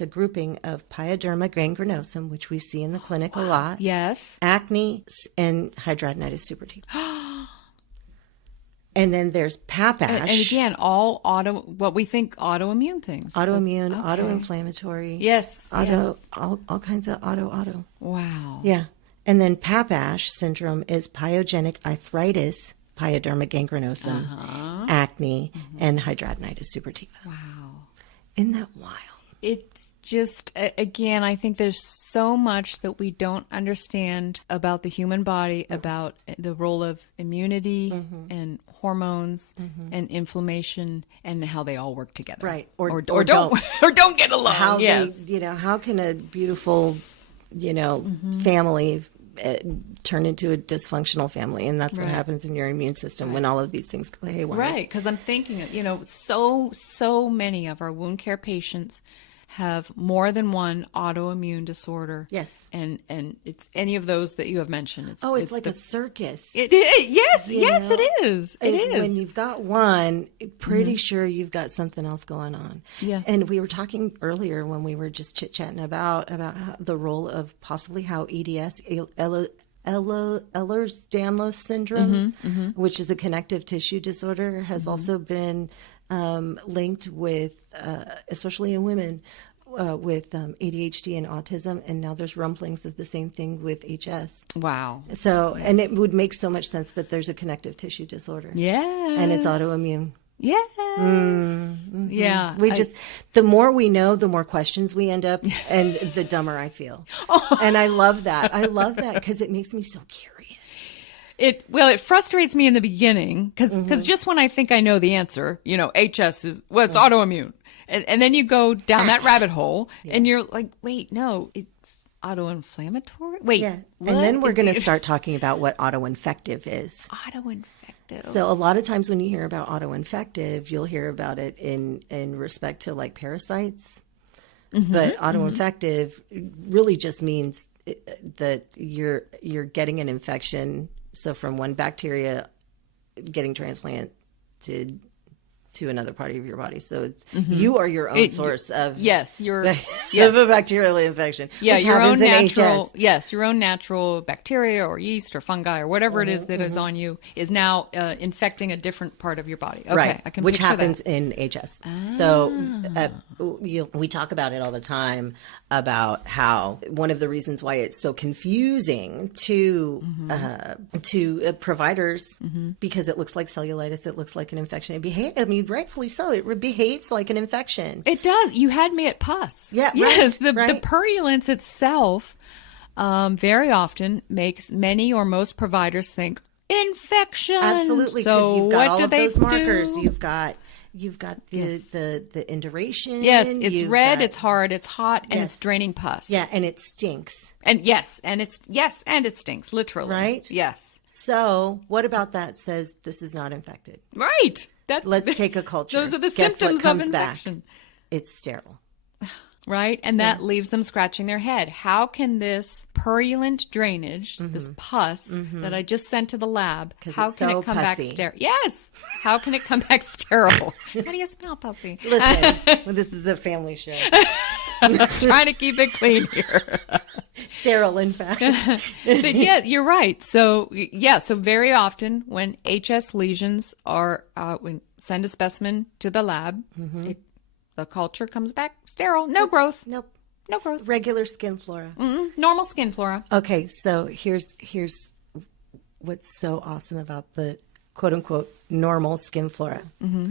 a grouping of pyoderma gangrenosum, which we see in the clinic a lot. Yes. Acne and hidradenitis suppurativa. And then there's PAPASH. And again, all what we think autoimmune things. Autoimmune, auto-inflammatory. Yes. All kinds of auto. Wow. Yeah. And then PAPASH syndrome is pyogenic arthritis, pyoderma gangrenosum, acne, and hidradenitis suppurativa. Wow. Isn't that wild? It's just, again, I think there's so much that we don't understand about the human body, about the role of immunity and hormones and inflammation and how they all work together. Right. Or don't or don't get along. How how can a beautiful, family turn into a dysfunctional family? And that's what happens in your immune system when all of these things go haywire. Right. Because I'm thinking, so many of our wound care patients have more than one autoimmune disorder. Yes. And it's any of those that you have mentioned. It's like a circus. It is. Yes, it is. It is. When you've got one, pretty sure you've got something else going on. Yeah. And we were talking earlier when we were just chit-chatting about how the role of possibly how EDS, Ehlers-Danlos syndrome, which is a connective tissue disorder, has also been linked with, especially in women, with ADHD and autism, and now there's rumblings of the same thing with HS. Wow. So, and it would make so much sense that there's a connective tissue disorder. Yeah. And it's autoimmune. Yes. Yeah. The more we know, the more questions we end up, and the dumber I feel. And I love that. I love that because it makes me so curious. It frustrates me in the beginning because just when I think I know the answer, HS is, it's autoimmune. And then you go down that rabbit hole and you're like, wait, no, it's autoinflammatory? Wait. Yeah. And then we're going to start talking about what autoinfective is. Autoinfective. So a lot of times when you hear about autoinfective, you'll hear about it in respect to like parasites. But autoinfective really just means that you're getting an infection. So from one bacteria getting transplanted to another part of your body. So it's, you are your own source of of a bacterial infection. Yeah, which your own happens in natural HS. your own natural bacteria or yeast or fungi or whatever it is that is on you is now infecting a different part of your body. Okay, Right, I can which picture happens that. in HS. So we talk about it all the time about how one of the reasons why it's so confusing to providers because it looks like cellulitis, it looks like an infection. Rightfully so. It behaves like an infection. It does. You had me at pus. Yeah, yes. right, The purulence itself very often makes many or most providers think infection. Absolutely, because so you've got what all do of they those markers. do? You've got the induration. Yes, it's red, it's hard, it's hot, and it's draining pus. Yeah, and it stinks. And and it stinks, literally. Right? Yes. So what about that says this is not infected? Right. Let's take a culture. Those are the Guess symptoms what of comes infection. back? It's sterile. Right? And that leaves them scratching their head. How can this purulent drainage, this pus that I just sent to the lab, how it's can so it come pussy. back sterile? Yes. How can it come back sterile? How do you smell pussy? Listen, this is a family show. Trying to keep it clean here. Sterile, in fact. But yeah, you're right. So so very often when HS lesions are, when send a specimen to the lab, the culture comes back sterile, no growth. Nope. No growth. Regular skin flora. Normal skin flora. Okay, so here's what's so awesome about the quote unquote normal skin flora.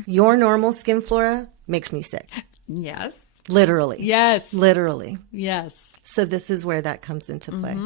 Your normal skin flora makes me sick. Yes. Literally. Yes. Literally. Yes. So this is where that comes into play.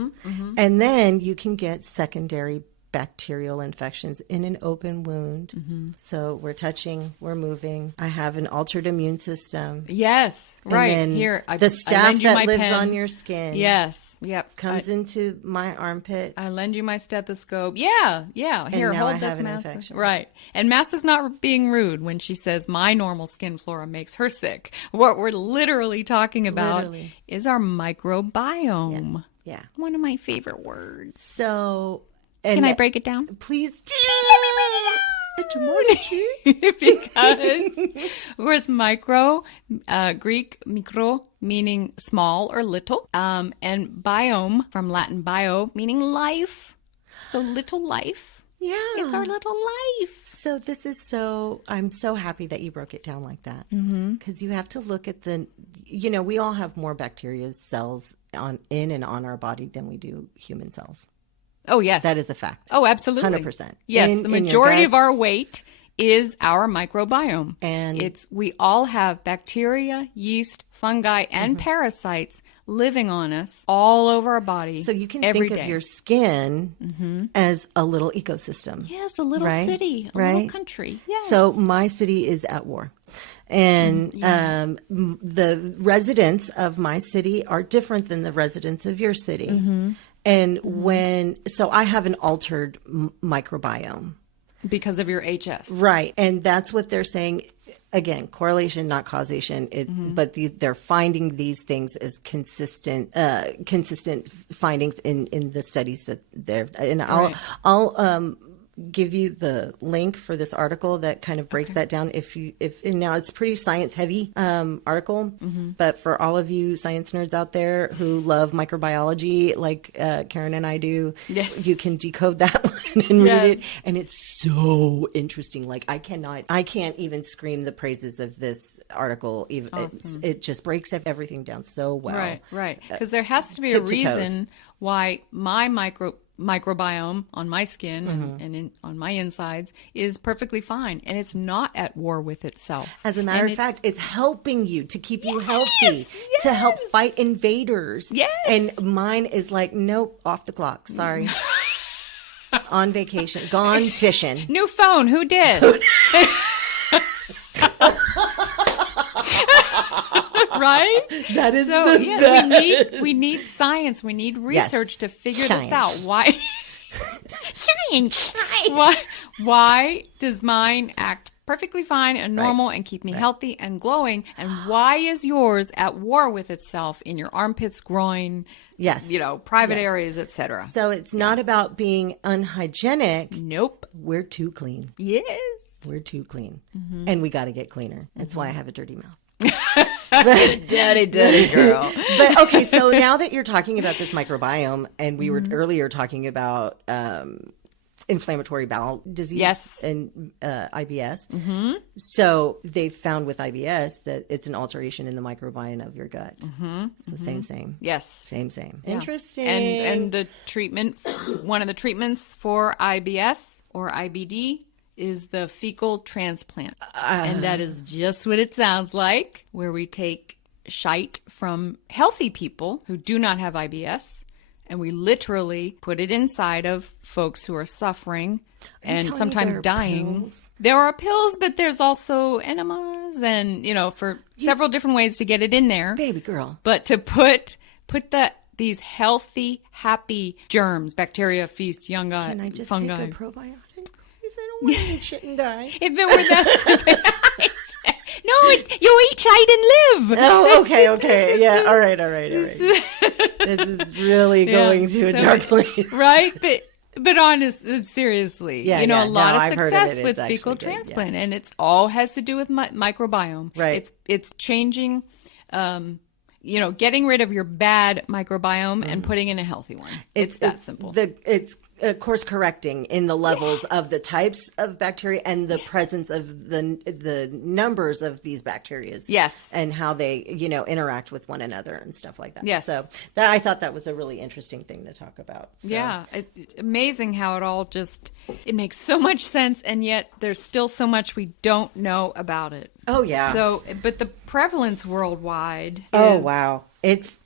And then you can get secondary bacterial infections in an open wound. So we're touching, we're moving. I have an altered immune system. Yes. Right. And then Here, the staph that lives pen. on your skin. Yes. Yep. Comes into my armpit. I lend you my stethoscope. Yeah. Yeah. Here, now hold I this, have an Mahsa. infection. Right. And Massa's not being rude when she says my normal skin flora makes her sick. What we're literally talking about is our microbiome. Yeah. One of my favorite words. So... Can I break it down? Please do. Because whereas micro, Greek mikro, meaning small or little, and biome from Latin bio, meaning life. So little life. Yeah. It's our little life. So this is I'm so happy that you broke it down like that. Because you have to look at we all have more bacteria cells in and on our body than we do human cells. Oh, yes. That is a fact. Oh, absolutely. 100%. Yes, the majority of our weight is our microbiome. And we all have bacteria, yeast, fungi, and parasites living on us all over our body. So you can every think day. of your skin as a little ecosystem. Yes, a little city, a little country. Yes. So my city is at war. And the residents of my city are different than the residents of your city. And so I have an altered microbiome. Because of your HS. Right. And that's what they're saying. Again, correlation, not causation. But they're finding these things as consistent findings in the studies that they're. And I'll give you the link for this article that kind of breaks that down. And now it's pretty science heavy article, but for all of you science nerds out there who love microbiology, like Karen and I do, you can decode that one and read it. And it's so interesting. Like I can't even scream the praises of this article. Even awesome. It just breaks everything down so well. Right. Because there has to be a reason why my microbiome on my skin and on my insides is perfectly fine, and it's not at war with itself. As a matter of fact, it's helping you to keep you healthy, to help fight invaders. Yes. And mine is like, nope, off the clock. Sorry. On vacation, gone fishing. New phone. Who did? Right? That is we need science. We need research to figure this out. Why? Science. Why does mine act perfectly fine and normal and keep me healthy and glowing? And why is yours at war with itself in your armpits, groin, private areas, etc.? So it's not about being unhygienic. Nope. We're too clean. Yes. We're too clean. And we got to get cleaner. That's why I have a dirty mouth. Dirty girl. But okay, so now that you're talking about this microbiome, and we were earlier talking about inflammatory bowel disease and IBS. So they found with IBS that it's an alteration in the microbiome of your gut. So same. Yes. Same. Yeah. Interesting. And the treatment, one of the treatments for IBS or IBD is the fecal transplant. And that is just what it sounds like, where we take shite from healthy people who do not have IBS, and we literally put it inside of folks who are suffering and sometimes dying. Pills? There are pills, but there's also enemas and, for several different ways to get it in there. Baby girl. But to put these healthy, happy germs, bacteria, yeast, fungi. Can I just take a probiotic? I don't want to eat shit and die. If it were that no, you eat shite and live. Oh, okay. Yeah, all right. This is really going to a dark place. Right? But seriously, a lot of I've success with fecal transplant, and it's all has to do with microbiome. Right. It's changing, getting rid of your bad microbiome and putting in a healthy one. It's that simple. It's course correcting in the levels of the types of bacteria and the presence of the numbers of these bacteria. Yes. And how they, interact with one another and stuff like that. Yes. So I thought that was a really interesting thing to talk about. So. Yeah. It's amazing how it all it makes so much sense, and yet there's still so much we don't know about it. Oh, yeah. So, but the prevalence worldwide is... Oh, wow. It's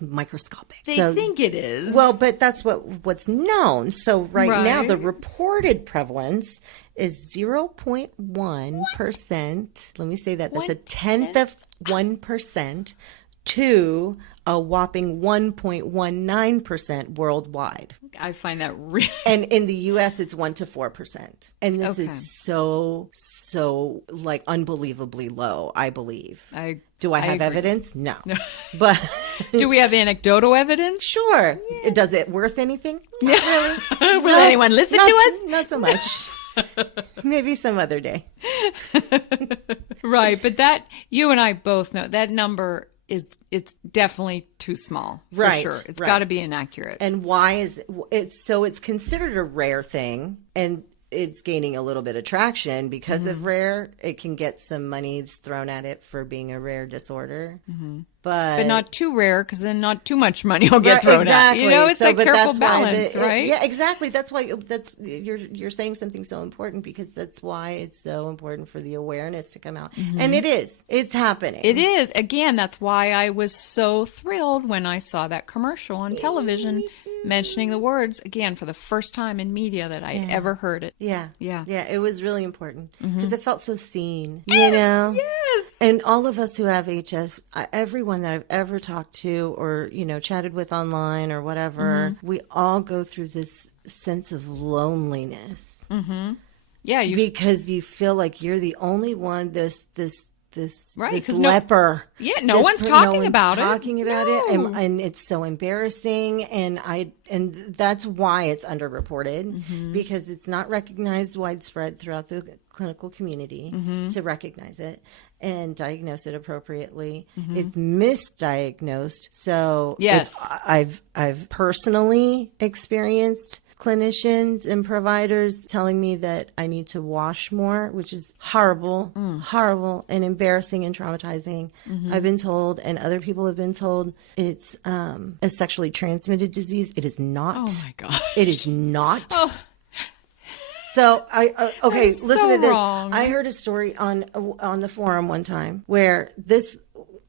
microscopic. They think it is. Well, but that's what's known. So right now, the reported prevalence is 0.1%. Let me say that. That's a tenth of 1% to a whopping 1.19% worldwide. I find that really... And in the U.S., it's 1 to 4%. And this is so like unbelievably low, I believe. Do I have evidence? No. But do we have anecdotal evidence? Sure. Yes. Does it worth anything? Not really. Will anyone listen to us? Not so much. Maybe some other day. Right. But that, you and I both know, that number it's definitely too small. For right. Sure. It's got to be inaccurate. And why is it? So it's considered a rare thing, and it's gaining a little bit of traction because of rare. It can get some money thrown at it for being a rare disorder. But not too rare, because then not too much money will get thrown at. It's like careful balance, right? Yeah, exactly. That's why you're saying something so important, because that's why it's so important for the awareness to come out. And it is. It's happening. It is. Again, that's why I was so thrilled when I saw that commercial on television mentioning the words, again, for the first time in media that I'd ever heard it. Yeah. It was really important because it felt so seen, Yes. And all of us who have HS, everyone that I've ever talked to or, chatted with online or whatever, we all go through this sense of loneliness. Yeah. Because you feel like you're the only one, this right, this leper. No one's talking about it. And it's so embarrassing. And that's why it's underreported, because it's not recognized widespread throughout the clinical community to recognize it and diagnose it appropriately. It's misdiagnosed. So yes, I've personally experienced clinicians and providers telling me that I need to wash more, which is horrible and embarrassing and traumatizing. I've been told, and other people have been told, it's a sexually transmitted disease. It is not. Oh my God. It is not. Oh. So listen to this. Wrong. I heard a story on the forum one time where this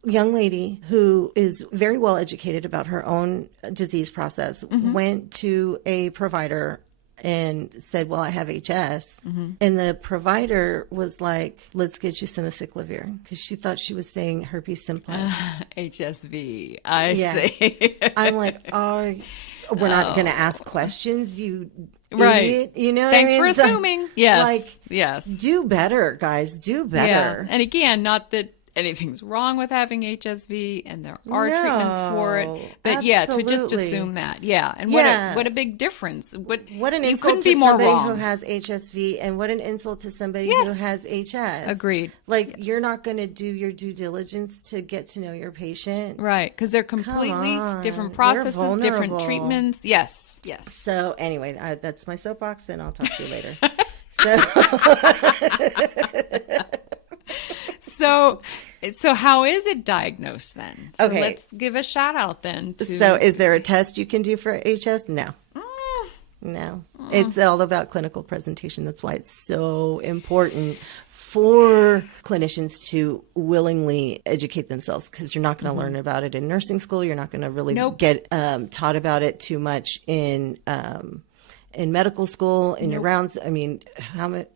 young lady who is very well educated about her own disease process went to a provider and said, well, I have HS. And the provider was like, let's get you some acyclovir, because she thought she was saying herpes simplex. HSV. I see. I'm like, we're not going to ask questions, you right. idiot. Thanks for assuming. Yes. Yes. Do better, guys. Do better. Yeah. And again, not that anything's wrong with having HSV, and there are treatments for it. But absolutely. to just assume that, and what a big difference. What an you insult couldn't to be more somebody wrong. who has HSV, and what an insult to somebody who has HS. Agreed. Like, you're not going to do your due diligence to get to know your patient. Right, because they're completely different processes, different treatments. Yes. So anyway, that's my soapbox, and I'll talk to you later. So how is it diagnosed then? So Okay. let's give a shout out then. So is there a test you can do for HS? No. No. It's all about clinical presentation. That's why it's so important for clinicians to willingly educate themselves, because you're not going to learn about it in nursing school. You're not going to really get taught about it too much in medical school, in your rounds. I mean, how much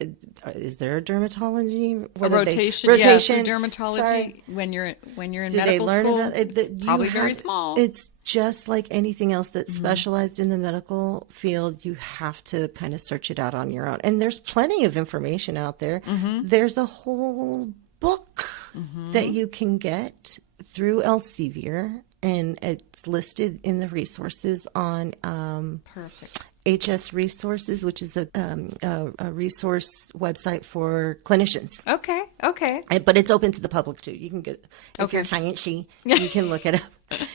is there a dermatology? Rotation for dermatology. Sorry. when you're in medical school? About it? It's probably very small. It's just like anything else that's specialized in the medical field. You have to kind of search it out on your own. And there's plenty of information out there. There's a whole book that you can get through Elsevier, and it's listed in the resources on Perfect. HS Resources, which is a resource website for clinicians. Okay. But it's open to the public too. You can get, if you're fancy, you can look it up.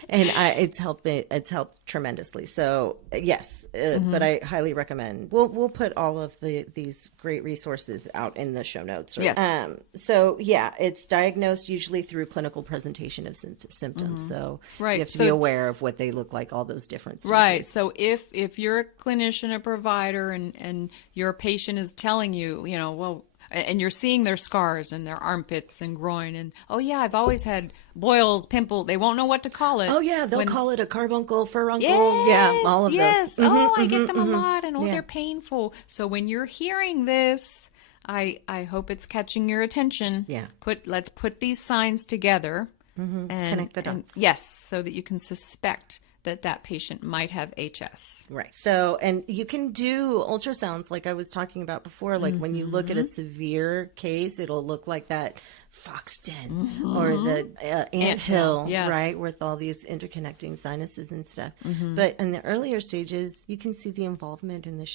And it's helped tremendously. So yes, but I highly recommend. We'll put all of these great resources out in the show notes. So yeah, it's diagnosed usually through clinical presentation of symptoms. So you have to be aware of what they look like, all those different stages. Right. So if you're a clinician, a provider, and your patient is telling you, and you're seeing their scars and their armpits and groin, and I've always had boils, pimple. They won't know what to call it. They'll call it a carbuncle, furuncle. Yes, all of those. I get them a lot, and they're painful. So when you're hearing this, I hope it's catching your attention. Yeah. Let's put these signs together and connect the dots. So that you can suspect that patient might have HS. Right. So, and you can do ultrasounds like I was talking about before. Like when you look at a severe case, it'll look like that Foxton or the anthill, right? With all these interconnecting sinuses and stuff. But in the earlier stages, you can see the involvement in the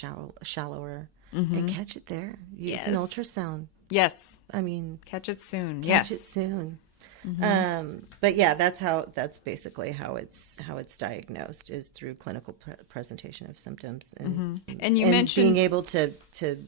shallower and catch it there. Use an ultrasound. Yes. I mean, catch it soon. Catch it soon. But yeah, that's basically how it's diagnosed, is through clinical presentation of symptoms, and you mentioned being able to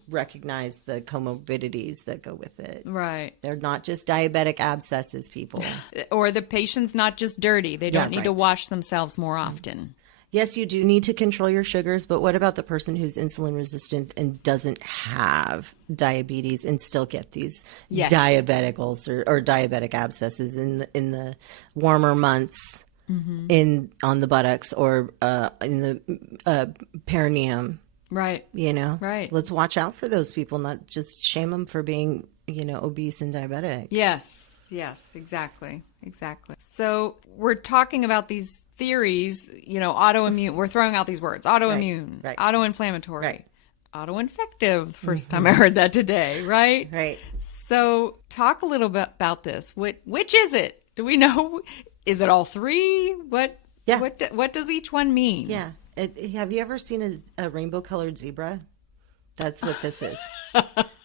recognize the comorbidities that go with it. Right. They're not just diabetic abscesses, people. Or the patient's not just dirty. They don't need to wash themselves more often. Yes, you do need to control your sugars, but what about the person who's insulin resistant and doesn't have diabetes and still get these diabetic ulcer or diabetic abscesses in the warmer months on the buttocks or in the perineum? Right. Right. Let's watch out for those people, not just shame them for being, obese and diabetic. Yes, exactly. So we're talking about these theories, autoimmune. We're throwing out these words: autoimmune, right. Autoinflammatory, autoinfective. The first time I heard that today, right? Right. So talk a little bit about this. Which is it? Do we know? Is it all three? What does each one mean? Yeah. Have you ever seen a rainbow-colored zebra? That's what this is.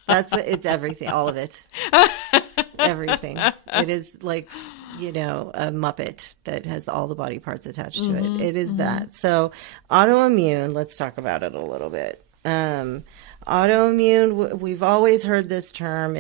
It's everything, all of it. Everything. It is like, a Muppet that has all the body parts attached to it. It is that. So autoimmune, let's talk about it a little bit. Autoimmune, we've always heard this term.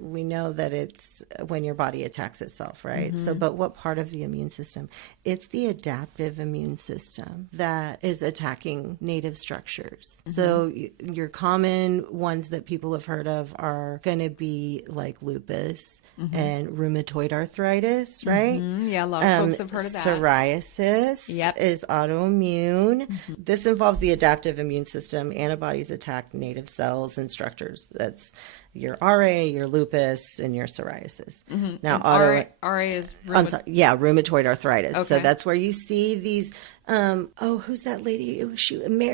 We know that it's when your body attacks itself, right? So, but what part of the immune system? It's the adaptive immune system that is attacking native structures. So your common ones that people have heard of are going to be like lupus and rheumatoid arthritis, right? Yeah, a lot of folks have heard of that. Psoriasis is autoimmune. This involves the adaptive immune system. Antibodies attack native cells and structures. That's your RA, your lupus, and your psoriasis. Now, RA is rheumatoid arthritis. Okay. So that's where you see these. Who's that lady?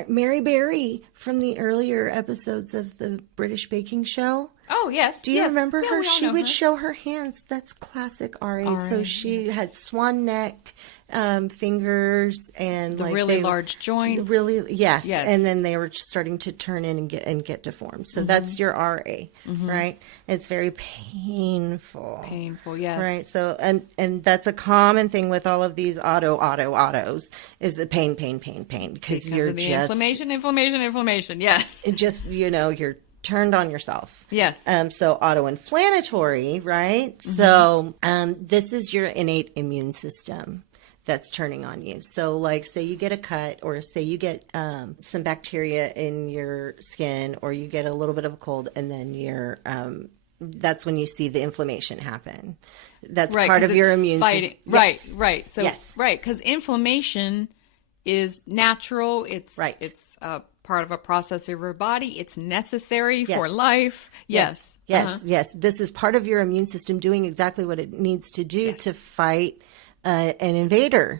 Mary Berry from the earlier episodes of the British baking show. Oh, yes. Do you remember Yeah, her? we all She know would her. show her hands. That's classic Ari. So she had swan neck, fingers, and The like really large joints. Really, yes. Yes. And then they were starting to turn in and get deformed. So that's your RA, right? It's very painful. Painful, yes. Right. So and that's a common thing with all of these autos is the pain because you're of the just inflammation. Yes. it just you're turned on yourself. Yes. So autoinflammatory, right? So this is your innate immune system that's turning on you. So like say you get a cut or say you get some bacteria in your skin or you get a little bit of a cold and then you're that's when you see the inflammation happen. That's part of your immune system. Yes. Right. So yes. Right, because inflammation is natural. It's part of a process of your body. It's necessary for life. Yes. Yes. This is part of your immune system doing exactly what it needs to do to fight an invader.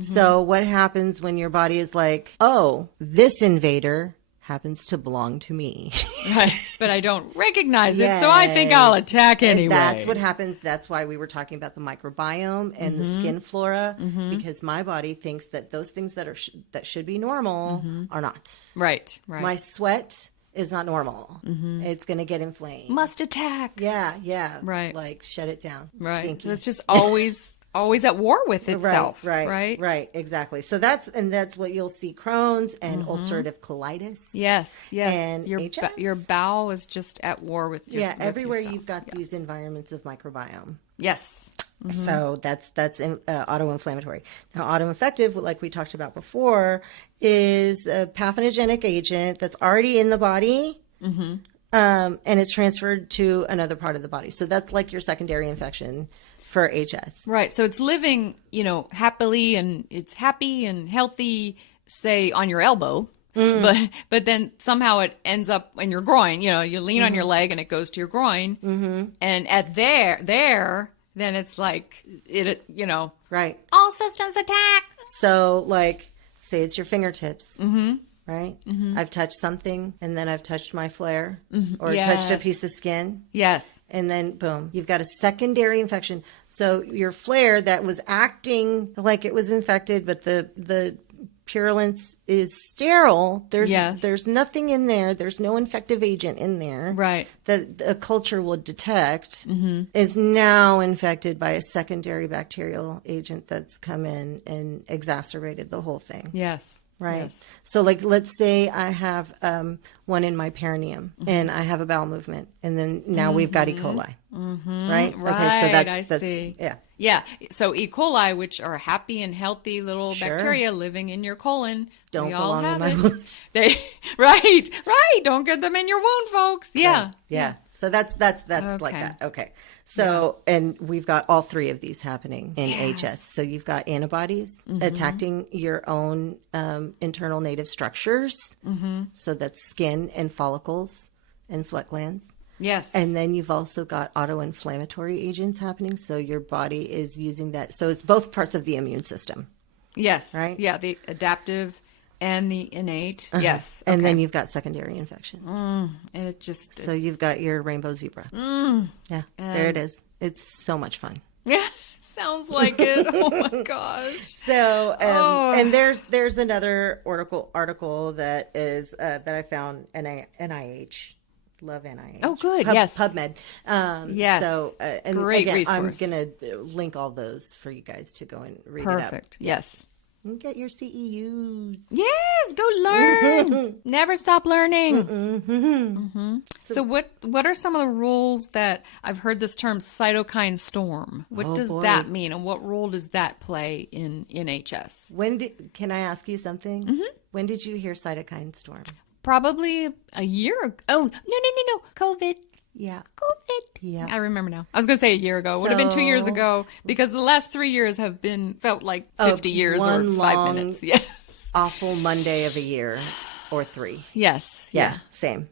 So what happens when your body is like, oh, this invader happens to belong to me. Right. But I don't recognize it, so I think I'll attack anyway. And that's what happens. That's why we were talking about the microbiome and the skin flora, because my body thinks that those things that should be normal are not. Right. My sweat is not normal. It's going to get inflamed. Must attack. Yeah. Right. Like shut it down. Right. Stinky. It's just always at war with itself. Right. Exactly. So that's what you'll see: Crohn's and ulcerative colitis. Yes. And your bowel is just at war with your, with everywhere yourself. you've got these environments of microbiome. Yes. So that's autoinflammatory. Now, autoinfective, like we talked about before, is a pathogenic agent that's already in the body. And it's transferred to another part of the body. So that's like your secondary infection for HS. Right. So it's living, happily and it's happy and healthy, say, on your elbow. But then somehow it ends up in your groin. You lean on your leg and it goes to your groin. And at there, then it's like, Right. all systems attack. So like, say it's your fingertips. Right? I've touched something and then I've touched my flare or touched a piece of skin. Yes. And then boom, you've got a secondary infection. So your flare that was acting like it was infected, but the purulence is sterile. There's nothing in there. There's no infective agent in there. Right. That a culture would detect is now infected by a secondary bacterial agent that's come in and exacerbated the whole thing. Yes. Right. Yes. So like, let's say I have one in my perineum and I have a bowel movement and then now we've got E. coli. Right. Okay. So that's see. Yeah. Yeah. So E. coli, which are happy and healthy little bacteria living in your colon, don't we all belong have in my wounds. Right. Don't get them in your wound, folks. Yeah. Right. Yeah. So that's like that. Okay. So, and we've got all three of these happening in HS. So you've got antibodies attacking your own internal native structures. So that's skin and follicles and sweat glands. Yes. And then you've also got autoinflammatory agents happening. So your body is using that. So it's both parts of the immune system. Yes. Right? Yeah. The adaptive and the innate. Yes. And then you've got secondary infections. And it just... So you've got your rainbow zebra. Yeah. There it is. It's so much fun. Yeah. Sounds like it. Oh my gosh. So, and there's another article that is that I found NIH. Love NIH. Oh, good. Yes. PubMed. Yes. So, and great again, resource. I'm going to link all those for you guys to go and read Perfect. it up. Yes. And get your CEUs. Yes. Go learn. Never stop learning. So what are some of the roles that I've heard this term cytokine storm? What does that mean? And what role does that play in HS? Can I ask you something? When did you hear cytokine storm? Probably a year ago. Oh, no. COVID. Yeah. COVID. Yeah. I remember now. I was going to say a year ago. It would have been 2 years ago because the last 3 years have felt like 50 years or 5 minutes. Yes. Awful Monday of a year or 3. Yes. Yeah. Same.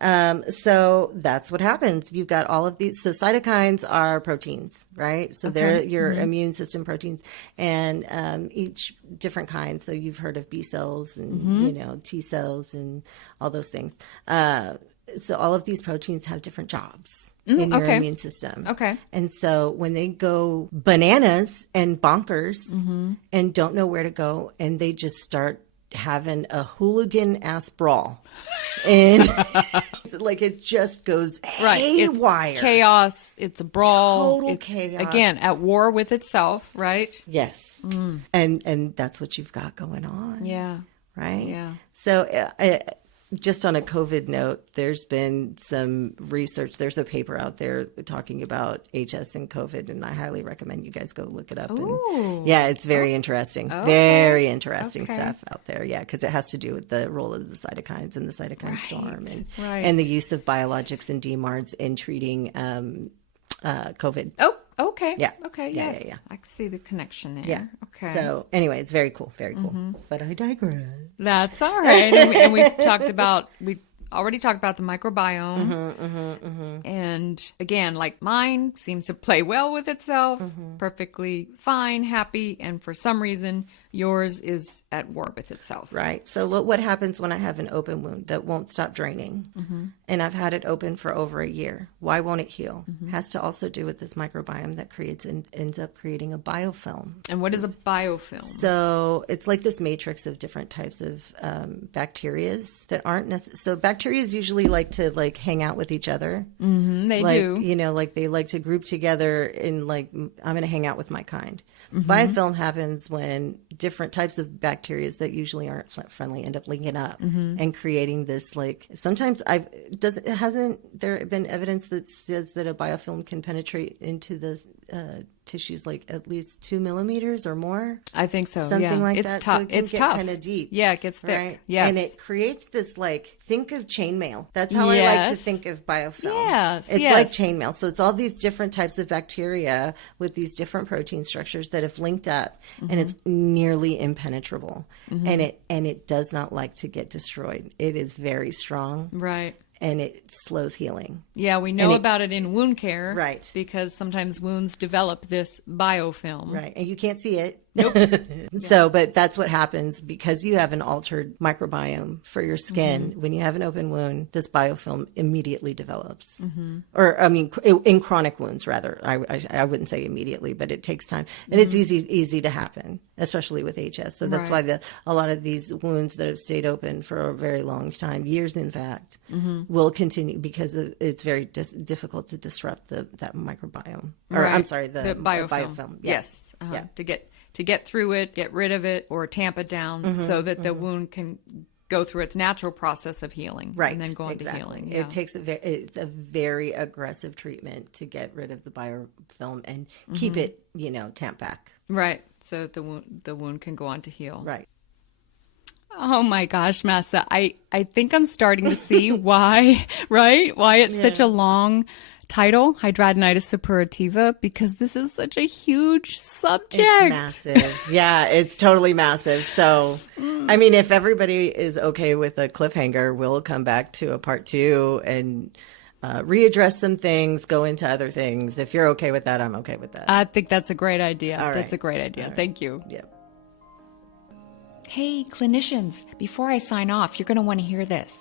So that's what happens. You've got all of these. So cytokines are proteins, right? So they're your immune system proteins, and each different kind. So you've heard of B cells and T cells and all those things. So all of these proteins have different jobs in your immune system. Okay. And so when they go bananas and bonkers and don't know where to go, and they just start having a hooligan ass brawl, and like it just goes haywire. It's chaos. It's a brawl. Total chaos. Again, at war with itself, right? Yes. And that's what you've got going on. Yeah. Right? Yeah. So just on a COVID note, there's been some research. There's a paper out there talking about HS and COVID, and I highly recommend you guys go look it up. And, it's very interesting. Very interesting stuff out there. Yeah, because it has to do with the role of the cytokines and the cytokine storm and the use of biologics and DMARDs in treating COVID. Oh, okay. Yeah. Okay. Yeah, Yes. yeah. I can see the connection there. Yeah. Okay. So anyway, it's very cool. Very cool. But I digress. That's all right. And we've already talked about the microbiome. And again, like mine seems to play well with itself, perfectly fine, happy. And for some reason, yours is at war with itself. Right. So what happens when I have an open wound that won't stop draining? And I've had it open for over a year. Why won't it heal? Has to also do with this microbiome that ends up creating a biofilm. And what is a biofilm? So it's like this matrix of different types of bacterias that aren't necessarily. So bacteria usually like to hang out with each other. They do. You know, like they like to group together in like, I'm going to hang out with my kind. Biofilm happens when different types of bacteria that usually aren't friendly end up linking up and creating this sometimes hasn't there been evidence that says that a biofilm can penetrate into the tissues at least 2 millimeters or more? I think so. Something like it's that. Tough. So it can it's get tough. Kind of deep. Yeah, it gets thick. Right? Yes. And it creates this think of chainmail. That's how I like to think of biofilm. Yes. It's like chainmail. So it's all these different types of bacteria with these different protein structures that have linked up, and it's nearly impenetrable. And it does not like to get destroyed. It is very strong. Right. And it slows healing. Yeah, we know about it in wound care. Right. Because sometimes wounds develop this biofilm. Right. And you can't see it. Nope. So, but that's what happens because you have an altered microbiome for your skin. When you have an open wound, this biofilm immediately develops. Or, I mean, in chronic wounds, rather. I wouldn't say immediately, but it takes time. And it's easy to happen, especially with HS. So that's why a lot of these wounds that have stayed open for a very long time, years in fact, will continue because it's very difficult to disrupt that microbiome. Or, I'm sorry, the biofilm. Yeah. Yes. Yeah. To get through it, get rid of it, or tamp it down so that the wound can go through its natural process of healing. Right. And then go on to healing. Yeah. It takes it's a very aggressive treatment to get rid of the biofilm and keep it, tamped back. Right. So the wound can go on to heal. Right. Oh my gosh, Mahsa. I think I'm starting to see why it's such a long title, Hidradenitis Suppurativa, because this is such a huge subject. It's massive. Yeah, it's totally massive. So, I mean, if everybody is okay with a cliffhanger, we'll come back to a part 2 and readdress some things, go into other things. If you're okay with that, I'm okay with that. I think that's a great idea. All That's right. a great idea. All right. Thank you. Yeah. Hey, clinicians, before I sign off, you're going to want to hear this.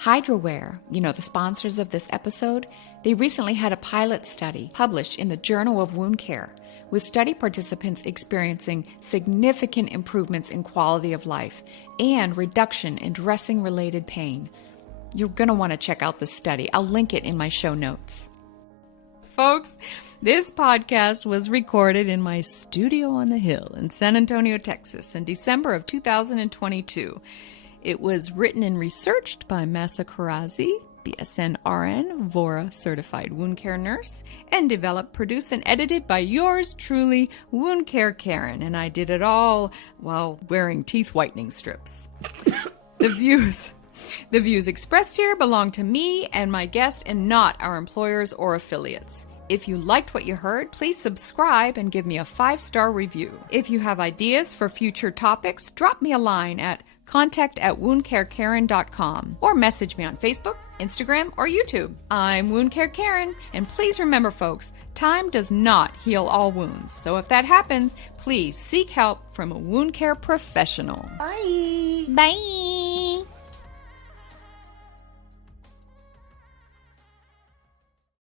HydraWare, the sponsors of this episode, they recently had a pilot study published in the Journal of Wound Care, with study participants experiencing significant improvements in quality of life and reduction in dressing-related pain. You're going to want to check out the study. I'll link it in my show notes. Folks, this podcast was recorded in my studio on the hill in San Antonio, Texas, in December of 2022. It was written and researched by Mahsa Kharazi BSN RN, VORA certified wound care nurse, and developed, produced, and edited by yours truly, Wound Care Karen. And I did it all while wearing teeth whitening strips. The views expressed here belong to me and my guest and not our employers or affiliates. If you liked what you heard, please subscribe and give me a 5-star review. If you have ideas for future topics, drop me a line at contact@woundcarekaren.com or message me on Facebook, Instagram, or YouTube. I'm Wound Care Karen, and please remember, folks, time does not heal all wounds. So if that happens, please seek help from a wound care professional. Bye. Bye.